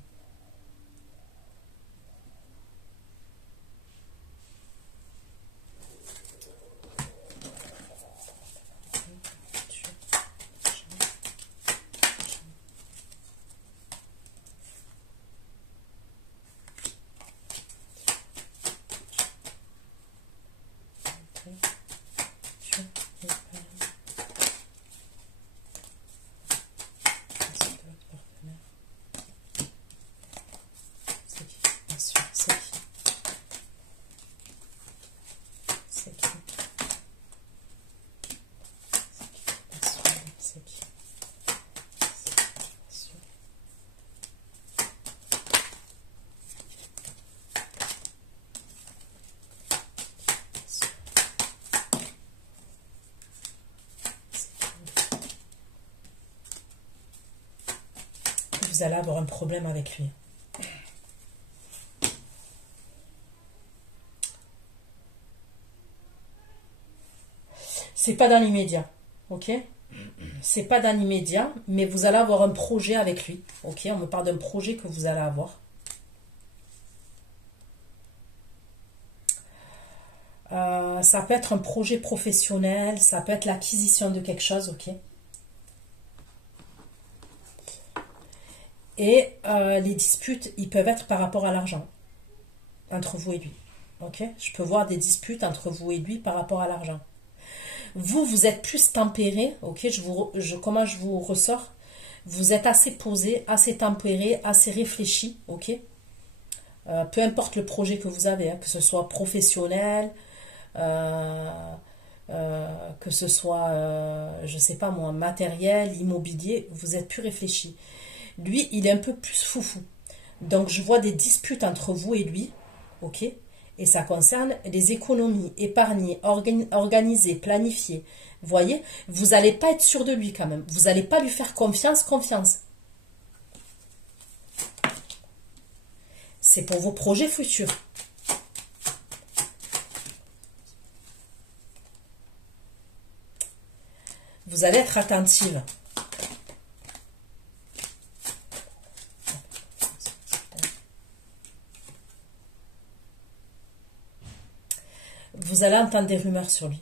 Vous allez avoir un problème avec lui. C'est pas dans l'immédiat, ok? C'est pas dans l'immédiat, mais vous allez avoir un projet avec lui, ok? On me parle d'un projet que vous allez avoir. Ça peut être un projet professionnel, ça peut être l'acquisition de quelque chose, ok? Et les disputes, ils peuvent être par rapport à l'argent, entre vous et lui. Ok? Je peux voir des disputes entre vous et lui par rapport à l'argent. Vous, vous êtes plus tempéré, ok? Comment je vous ressors? Vous êtes assez posé, assez tempéré, assez réfléchi, ok? Peu importe le projet que vous avez, hein, que ce soit professionnel, que ce soit, je sais pas moi, matériel, immobilier, vous êtes plus réfléchi. Lui, il est un peu plus foufou. Donc, je vois des disputes entre vous et lui, ok? Et ça concerne les économies, épargner, organiser, planifier. Vous voyez? Vous n'allez pas être sûr de lui quand même. Vous n'allez pas lui faire confiance. C'est pour vos projets futurs. Vous allez être attentive. Vous allez entendre des rumeurs sur lui.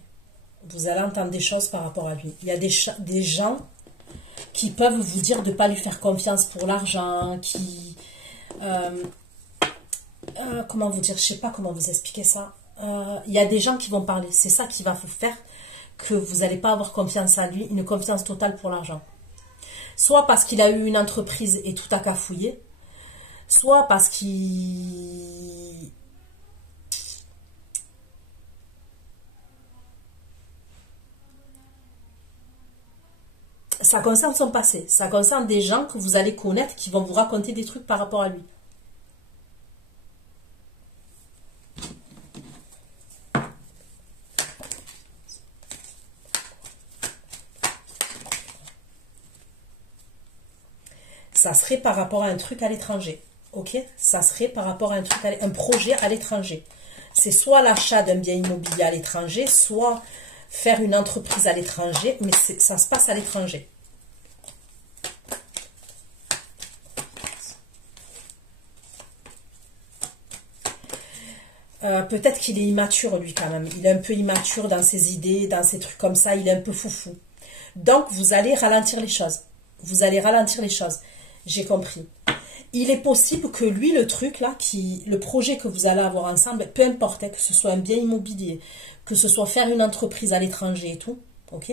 Vous allez entendre des choses par rapport à lui. Il y a des gens qui peuvent vous dire de ne pas lui faire confiance pour l'argent, qui... comment vous dire? Je ne sais pas comment vous expliquer ça. Il y a des gens qui vont parler. C'est ça qui va vous faire que vous n'allez pas avoir confiance à lui, une confiance totale pour l'argent. Soit parce qu'il a eu une entreprise et tout a cafouillé, soit parce qu'il... Ça concerne son passé. Ça concerne des gens que vous allez connaître qui vont vous raconter des trucs par rapport à lui. Ça serait par rapport à un truc à l'étranger. Ok? Ça serait par rapport à un projet à l'étranger. C'est soit l'achat d'un bien immobilier à l'étranger, soit faire une entreprise à l'étranger, mais ça se passe à l'étranger. Peut-être qu'il est immature, lui, quand même. Il est un peu immature dans ses idées, dans ses trucs comme ça. Il est un peu foufou. Donc, vous allez ralentir les choses. Vous allez ralentir les choses. J'ai compris. Il est possible que lui, le truc, là, le projet que vous allez avoir ensemble, peu importe, hein, que ce soit un bien immobilier, que ce soit faire une entreprise à l'étranger et tout, ok?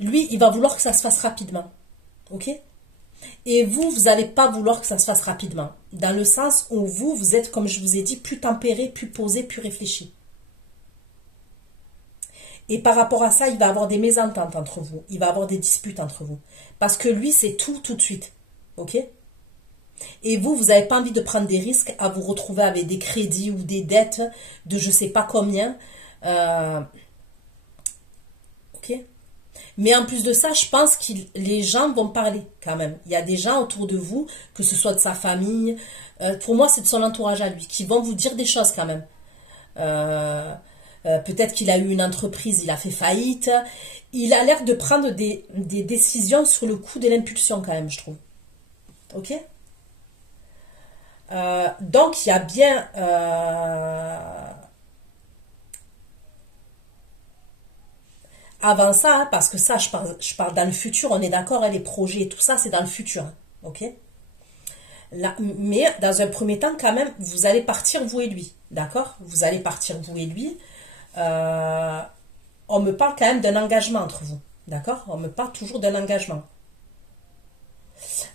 Lui, il va vouloir que ça se fasse rapidement, ok? Et vous, vous n'allez pas vouloir que ça se fasse rapidement. Dans le sens où vous êtes, comme je vous ai dit, plus tempéré, plus posé, plus réfléchi. Et par rapport à ça, il va avoir des mésententes entre vous. Il va avoir des disputes entre vous. Parce que lui, c'est tout de suite. Ok? Et vous n'avez pas envie de prendre des risques à vous retrouver avec des crédits ou des dettes de je ne sais pas combien. Ok? Mais en plus de ça, je pense que les gens vont parler quand même. Il y a des gens autour de vous, que ce soit de sa famille, pour moi c'est de son entourage à lui, qui vont vous dire des choses quand même. Peut-être qu'il a eu une entreprise, il a fait faillite. Il a l'air de prendre des décisions sur le coup de l'impulsion quand même, je trouve. Ok? Donc il y a bien... avant ça, hein, parce que ça, je parle dans le futur, on est d'accord, hein, les projets et tout ça, c'est dans le futur. Hein, ok? Là, mais dans un premier temps, quand même, vous allez partir, vous et lui. D'accord? Vous allez partir, vous et lui. on me parle quand même d'un engagement entre vous. D'accord? On me parle toujours d'un engagement.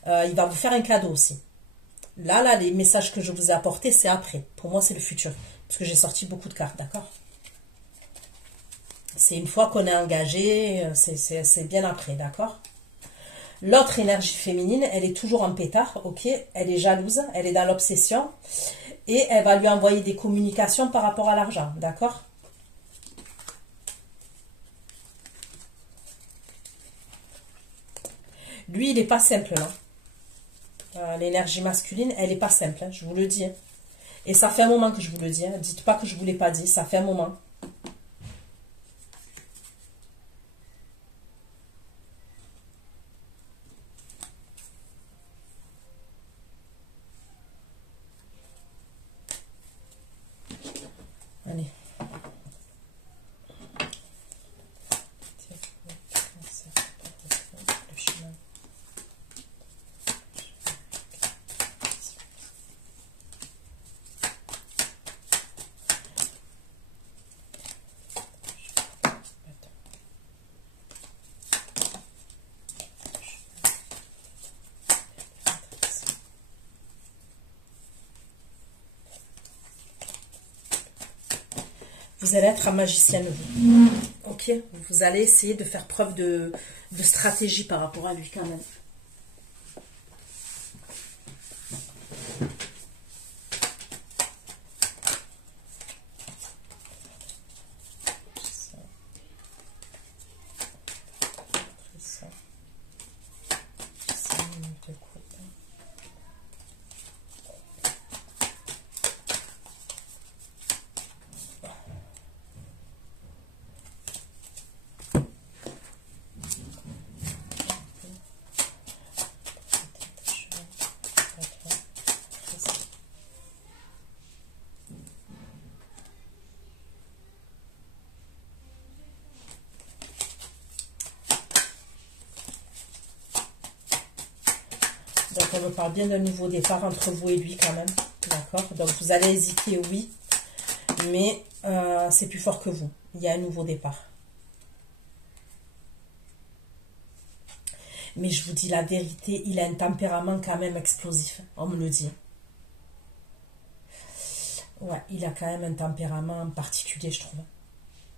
Il va vous faire un cadeau aussi. Là, les messages que je vous ai apportés, c'est après. Pour moi, c'est le futur. Parce que j'ai sorti beaucoup de cartes, d'accord? C'est une fois qu'on est engagé, c'est bien après, d'accord? L'autre énergie féminine, elle est toujours en pétard, ok? Elle est jalouse, elle est dans l'obsession. Et elle va lui envoyer des communications par rapport à l'argent, d'accord? Lui, il n'est pas simple, là. L'énergie masculine, elle n'est pas simple, hein, je vous le dis. Hein. Et ça fait un moment que je vous le dis. Hein. Dites pas que je ne vous l'ai pas dit, ça fait un moment. Allez. Vous allez être un magicien, vous. Ok? Vous allez essayer de faire preuve de stratégie par rapport à lui quand même. Donc, on me parle bien d'un nouveau départ entre vous et lui quand même. D'accord? Donc, vous allez hésiter, oui. Mais c'est plus fort que vous. Il y a un nouveau départ. Mais je vous dis la vérité, il a un tempérament quand même explosif. On me le dit. Ouais, il a quand même un tempérament particulier, je trouve.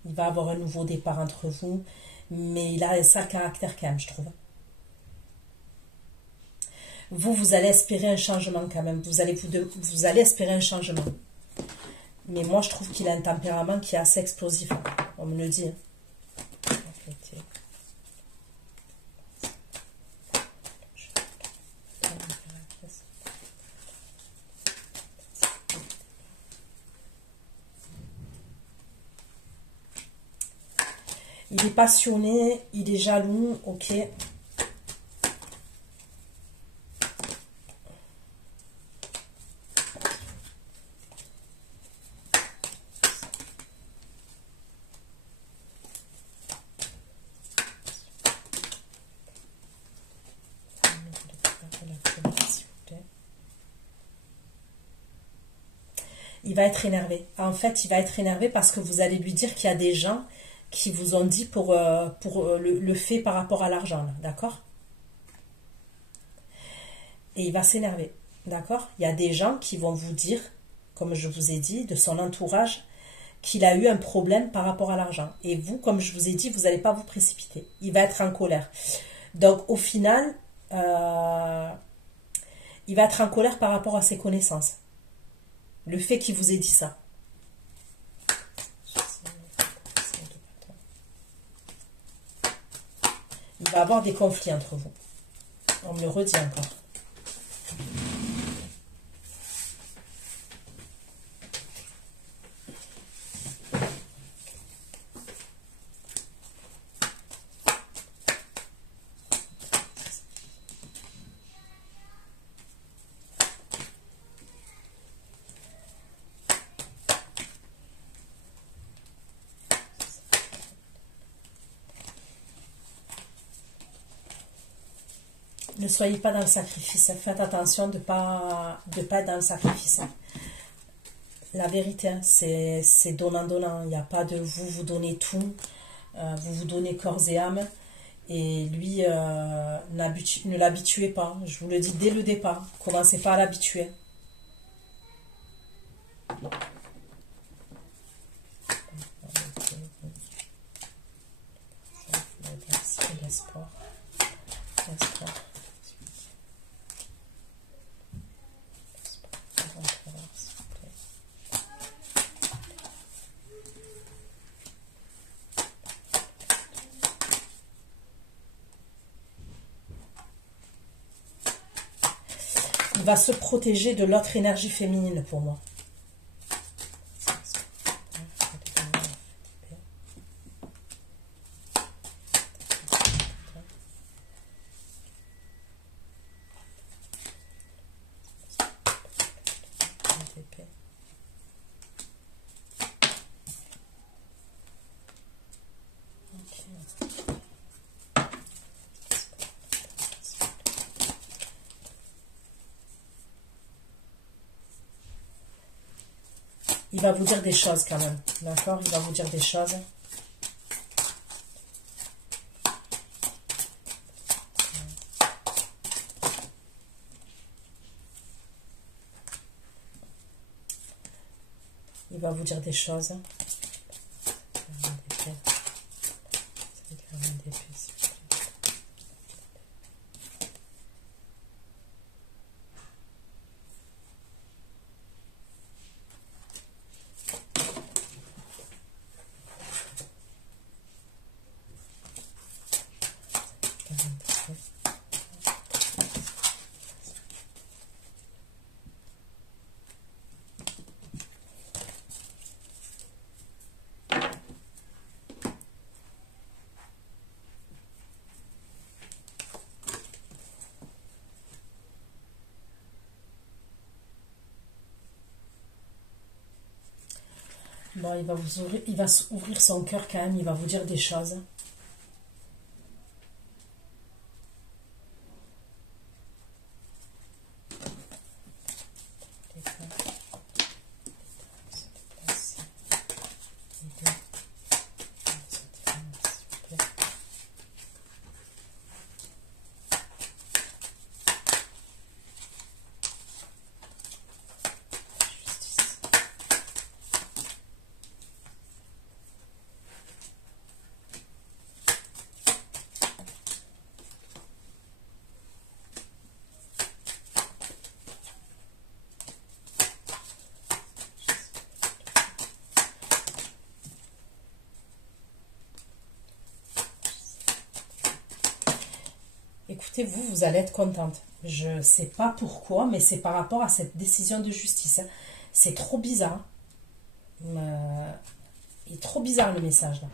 Il va avoir un nouveau départ entre vous. Mais il a un sale caractère quand même, je trouve. Vous allez espérer un changement quand même. Vous allez espérer un changement. Mais moi, je trouve qu'il a un tempérament qui est assez explosif. On me le dit. Il est passionné, il est jaloux, ok. Il va être énervé. En fait, il va être énervé parce que vous allez lui dire qu'il y a des gens qui vous ont dit pour le fait par rapport à l'argent, d'accord? Et il va s'énerver, d'accord? Il y a des gens qui vont vous dire, comme je vous ai dit, de son entourage, qu'il a eu un problème par rapport à l'argent. Et vous, comme je vous ai dit, vous n'allez pas vous précipiter. Il va être en colère. Donc, au final, il va être en colère par rapport à ses connaissances. Le fait qu'il vous ait dit ça. Il va y avoir des conflits entre vous. On me le redit encore. Ne soyez pas dans le sacrifice. Faites attention de pas être dans le sacrifice. la vérité, hein, c'est donnant-donnant. Il n'y a pas de vous donnez tout, vous vous donnez corps et âme. Et lui, ne l'habituez pas. Je vous le dis dès le départ. Commencez pas à l'habituer. Il va se protéger de l'autre énergie féminine pour moi. Il va vous dire des choses quand même, d'accord? Il va vous dire des choses. Il va vous dire des choses. Bon, il va ouvrir son cœur quand même, il va vous dire des choses. Écoutez, vous allez être contente. Je ne sais pas pourquoi, mais c'est par rapport à cette décision de justice. C'est trop bizarre. Il est trop bizarre le message là.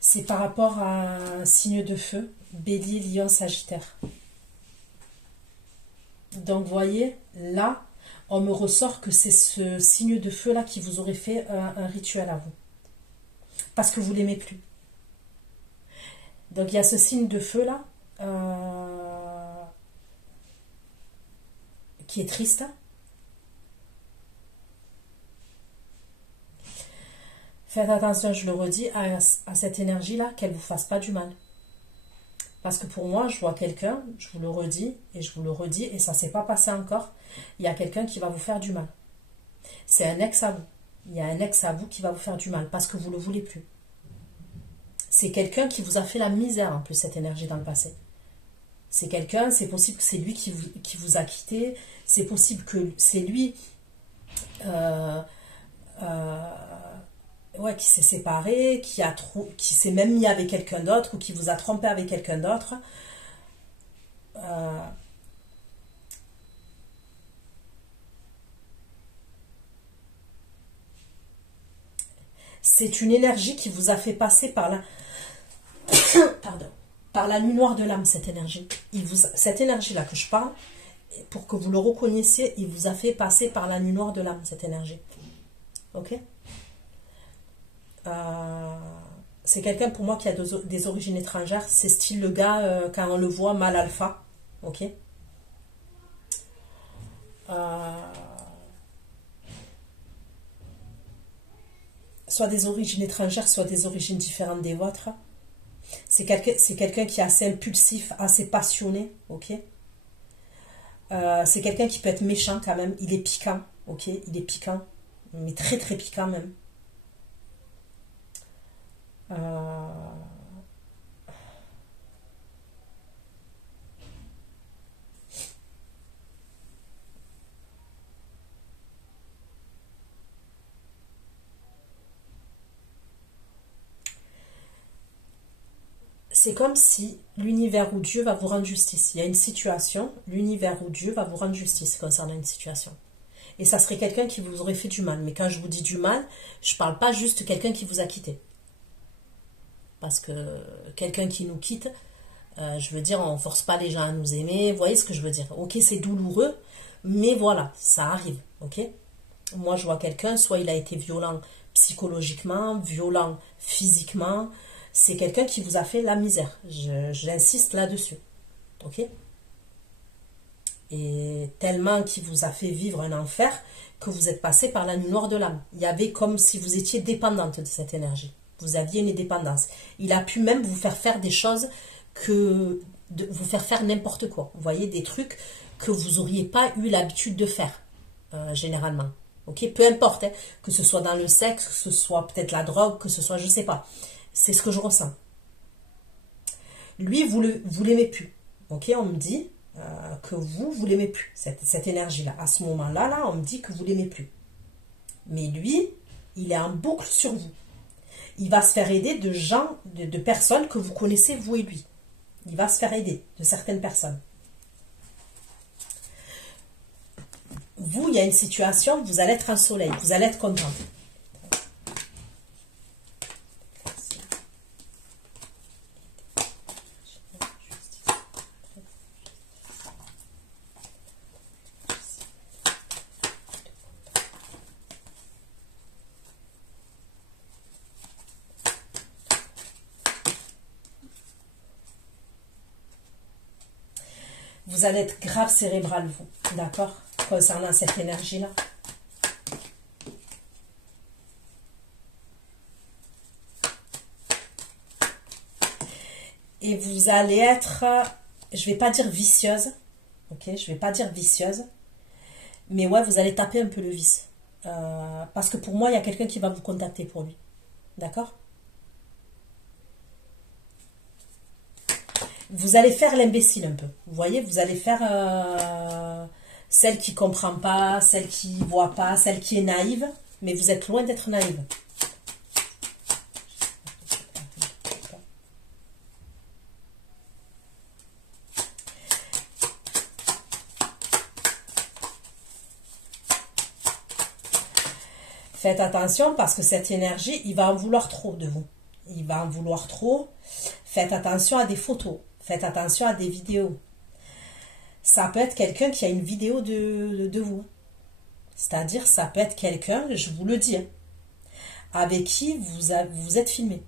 C'est par rapport à un signe de feu, Bélier, Lion, Sagittaire. Donc, vous voyez, là, on me ressort que c'est ce signe de feu-là qui vous aurait fait un rituel à vous. Parce que vous ne l'aimez plus. Donc, il y a ce signe de feu-là qui est triste. Faites attention, je le redis, à cette énergie-là, qu'elle ne vous fasse pas du mal. Parce que pour moi, je vois quelqu'un, je vous le redis, et je vous le redis, et ça ne s'est pas passé encore. Il y a quelqu'un qui va vous faire du mal. C'est un ex à vous. Il y a un ex à vous qui va vous faire du mal, parce que vous ne le voulez plus. C'est quelqu'un qui vous a fait la misère, en plus, cette énergie dans le passé. C'est quelqu'un, c'est possible que c'est lui qui vous a quitté, c'est possible que c'est lui... ouais, qui s'est séparé, qui s'est même mis avec quelqu'un d'autre ou qui vous a trompé avec quelqu'un d'autre. C'est une énergie qui vous a fait passer par la pardon, par la nuit noire de l'âme, cette énergie. Cette énergie-là que je parle, pour que vous le reconnaissiez, il vous a fait passer par la nuit noire de l'âme, cette énergie. Ok? C'est quelqu'un pour moi qui a des origines étrangères. C'est style le gars, quand on le voit, mal alpha. Ok? Soit des origines étrangères, soit des origines différentes des vôtres. C'est quelqu'un qui est assez impulsif, assez passionné. Ok? C'est quelqu'un qui peut être méchant quand même. Il est piquant. Ok? Il est piquant. Mais très très piquant même. C'est comme si l'univers ou Dieu va vous rendre justice. Il y a une situation, l'univers ou Dieu va vous rendre justice concernant une situation. Et ça serait quelqu'un qui vous aurait fait du mal. Mais quand je vous dis du mal, je ne parle pas juste quelqu'un qui vous a quitté. Parce que quelqu'un qui nous quitte, je veux dire, on ne force pas les gens à nous aimer. Vous voyez ce que je veux dire? Ok, c'est douloureux, mais voilà, ça arrive. Ok? Moi, je vois quelqu'un, soit il a été violent psychologiquement, violent physiquement. C'est quelqu'un qui vous a fait la misère. J'insiste là-dessus. Ok? Et tellement qu'il vous a fait vivre un enfer que vous êtes passé par la nuit noire de l'âme. Il y avait comme si vous étiez dépendante de cette énergie. Vous aviez une dépendance. Il a pu même vous faire des choses vous faire faire n'importe quoi. Vous voyez, des trucs que vous n'auriez pas eu l'habitude de faire, généralement. Ok? Peu importe, hein, que ce soit dans le sexe, que ce soit peut-être la drogue, que ce soit, je ne sais pas. C'est ce que je ressens. Lui, vous l'aimez plus. Ok? On me dit que vous l'aimez plus, cette énergie-là. À ce moment-là, on me dit que vous l'aimez plus. Mais lui, il est en boucle sur vous. Il va se faire aider de gens, de personnes que vous connaissez, vous et lui. Il va se faire aider de certaines personnes. Vous, il y a une situation, vous allez être un soleil, vous allez être content. Vous allez être grave cérébral, vous, d'accord, concernant cette énergie-là. Et vous allez être, je vais pas dire vicieuse, ok, je vais pas dire vicieuse, mais ouais, vous allez taper un peu le vice. Parce que pour moi, il y a quelqu'un qui va vous contacter pour lui, d'accord? Vous allez faire l'imbécile un peu. Vous voyez, vous allez faire celle qui comprend pas, celle qui voit pas, celle qui est naïve. Mais vous êtes loin d'être naïve. Faites attention parce que cette énergie, il va en vouloir trop de vous. Il va en vouloir trop. Faites attention à des photos. Faites attention à des vidéos. Ça peut être quelqu'un qui a une vidéo de vous. C'est-à-dire, ça peut être quelqu'un, je vous le dis, hein, avec qui vous êtes filmé.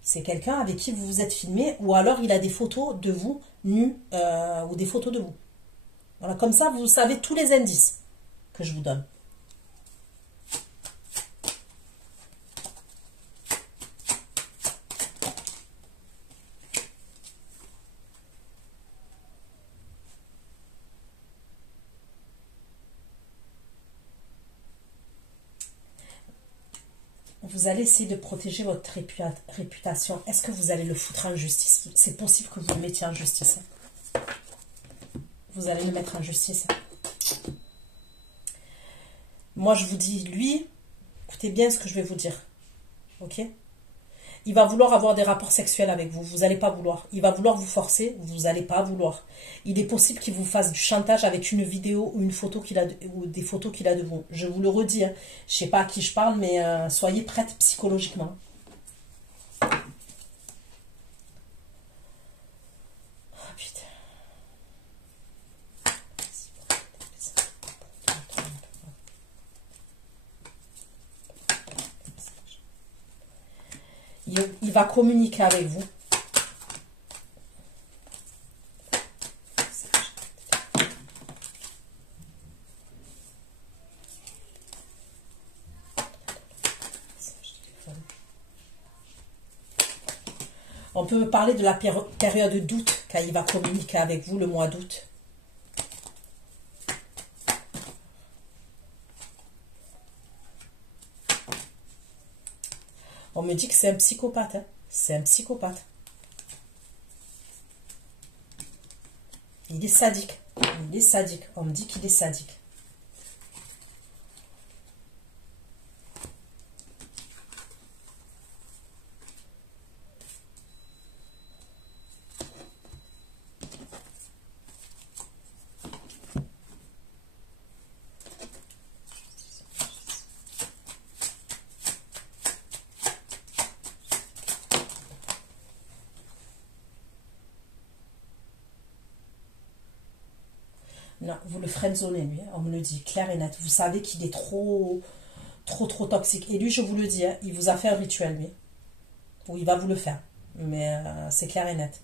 C'est quelqu'un avec qui vous vous êtes filmé, ou alors il a des photos de vous nus, ou des photos de vous. Voilà, comme ça, vous savez tous les indices que je vous donne. Vous allez essayer de protéger votre réputation. Est-ce que vous allez le foutre en justice? C'est possible que vous le mettiez en justice. Vous allez le mettre en justice. Moi, je vous dis, lui, écoutez bien ce que je vais vous dire. Ok? Il va vouloir avoir des rapports sexuels avec vous. Vous n'allez pas vouloir. Il va vouloir vous forcer. Vous n'allez pas vouloir. Il est possible qu'il vous fasse du chantage avec une vidéo ou une photo qu'il a ou des photos qu'il a de vous. Je vous le redis. Hein. Je ne sais pas à qui je parle, mais soyez prête psychologiquement. Oh, putain. il va communiquer avec vous. On peut parler de la période d'août, quand il va communiquer avec vous, le mois d'août. On me dit que c'est un psychopathe. Hein. C'est un psychopathe. Il est sadique. Il est sadique. On me dit qu'il est sadique. Non, vous le friendzonez, lui, on me le dit, clair et net. Vous savez qu'il est trop toxique. Et lui, je vous le dis, hein, il vous a fait un rituel, lui. Ou il va vous le faire. Mais c'est clair et net.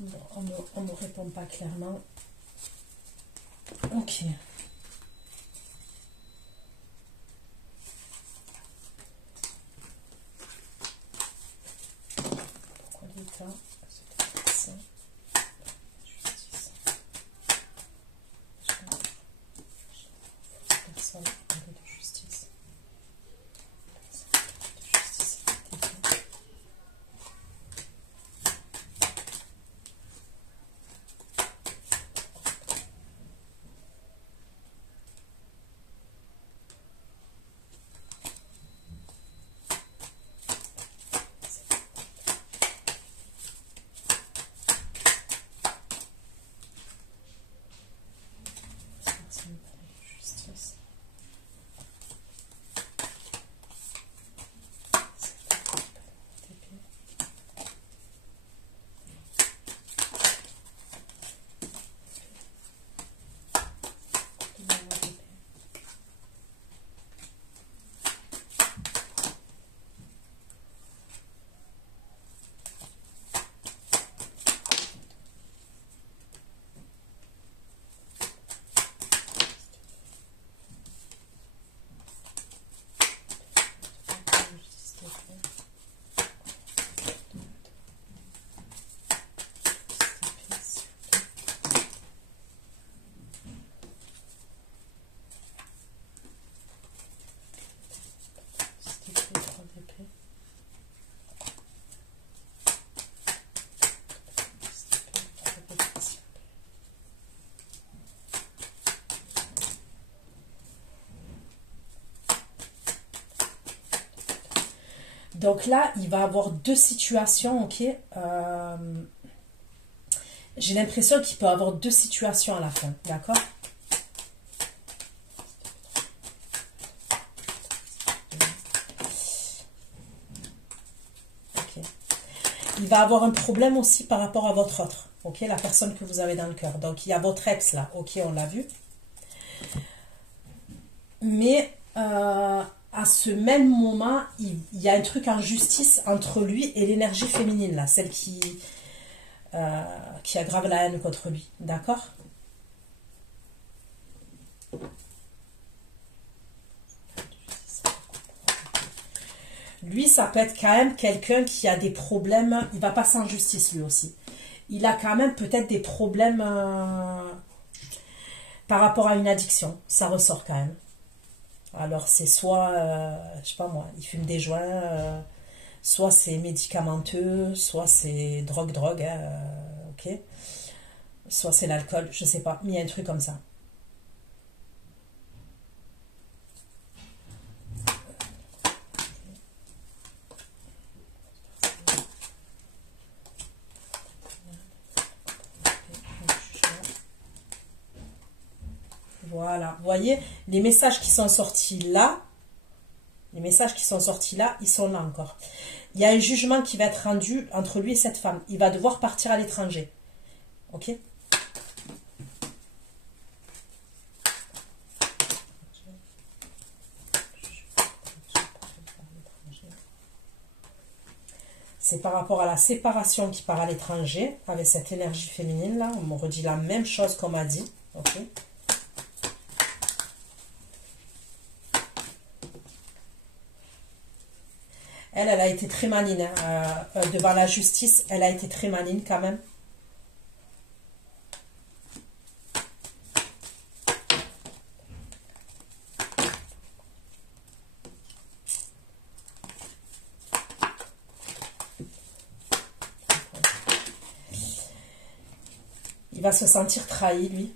Bon, on me répond pas clairement. Ok. Pourquoi l'État? Ça. Justice. Personne de justice. Donc là, il va avoir deux situations, ok. J'ai l'impression qu'il peut avoir deux situations à la fin, d'accord. Ok. Il va avoir un problème aussi par rapport à votre autre, ok, la personne que vous avez dans le cœur. Donc il y a votre ex là, ok, on l'a vu. Mais à ce même moment, il y a un truc en justice entre lui et l'énergie féminine, là, celle qui aggrave la haine contre lui. D'accord? Lui, ça peut être quand même quelqu'un qui a des problèmes. Il va passer en justice, lui aussi. Il a quand même peut-être des problèmes par rapport à une addiction. Ça ressort quand même. Alors c'est soit, je sais pas moi, il fume des joints, soit c'est médicamenteux, soit c'est drogue, hein, ok, soit c'est l'alcool, je sais pas, mais il y a un truc comme ça. Voilà, vous voyez, les messages qui sont sortis là, les messages qui sont sortis là, ils sont là encore. Il y a un jugement qui va être rendu entre lui et cette femme. Il va devoir partir à l'étranger. Ok? C'est par rapport à la séparation qui part à l'étranger, avec cette énergie féminine là. On me redit la même chose qu'on m'a dit. Ok? Elle a été très maligne. Hein. Devant la justice, elle a été très maligne quand même. Il va se sentir trahi, lui.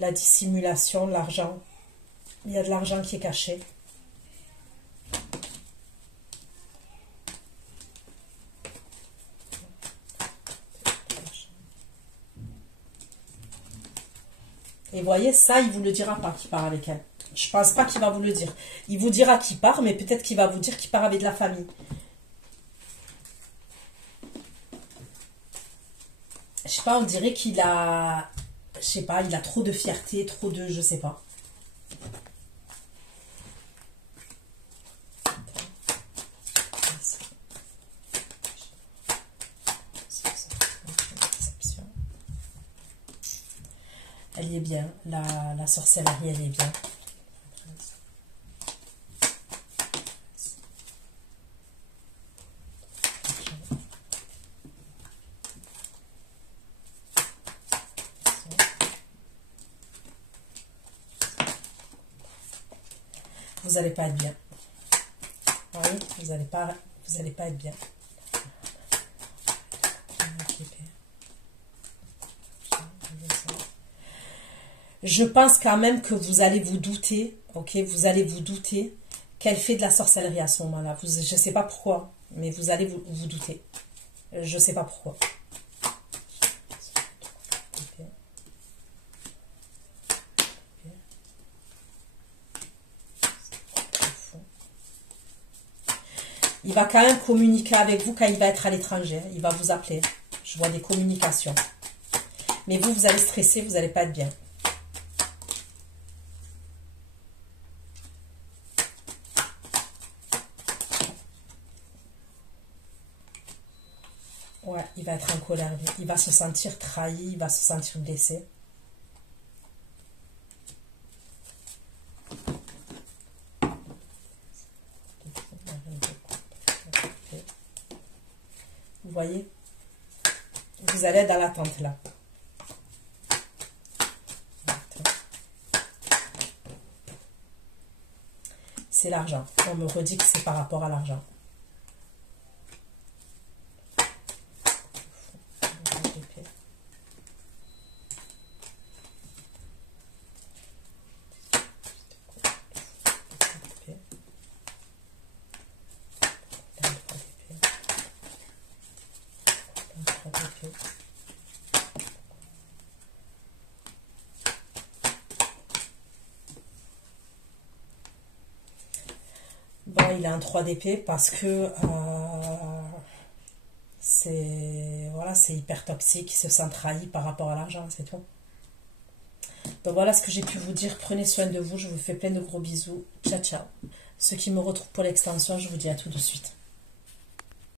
La dissimulation, l'argent. Il y a de l'argent qui est caché. Et vous voyez, ça, il ne vous le dira pas qu'il part avec elle. Je pense pas qu'il va vous le dire. Il vous dira qu'il part, mais peut-être qu'il va vous dire qu'il part avec de la famille. Je sais pas, on dirait qu'il a... Je sais pas, il a trop de fierté, trop de... Je sais pas. Elle y est bien. La sorcellerie, elle y est bien. Vous n'allez pas être bien. Ah oui, vous n'allez pas être bien. Je pense quand même que vous allez vous douter, ok? Vous allez vous douter qu'elle fait de la sorcellerie à ce moment-là. Je ne sais pas pourquoi, mais vous allez vous douter. Je ne sais pas pourquoi. Il va quand même communiquer avec vous quand il va être à l'étranger. Il va vous appeler. Je vois des communications. Mais vous, vous allez stresser, vous n'allez pas être bien. Ouais, il va être en colère. Il va se sentir trahi, il va se sentir blessé. Vous voyez? Vous allez être dans l'attente là. C'est l'argent. On me redit que c'est par rapport à l'argent. Bon, il a un 3 d'épée parce que c'est voilà, c'est hyper toxique, il se sent trahi par rapport à l'argent, c'est tout. Donc voilà ce que j'ai pu vous dire. Prenez soin de vous, je vous fais plein de gros bisous. Ciao, ciao. Ceux qui me retrouvent pour l'extension, je vous dis à tout de suite.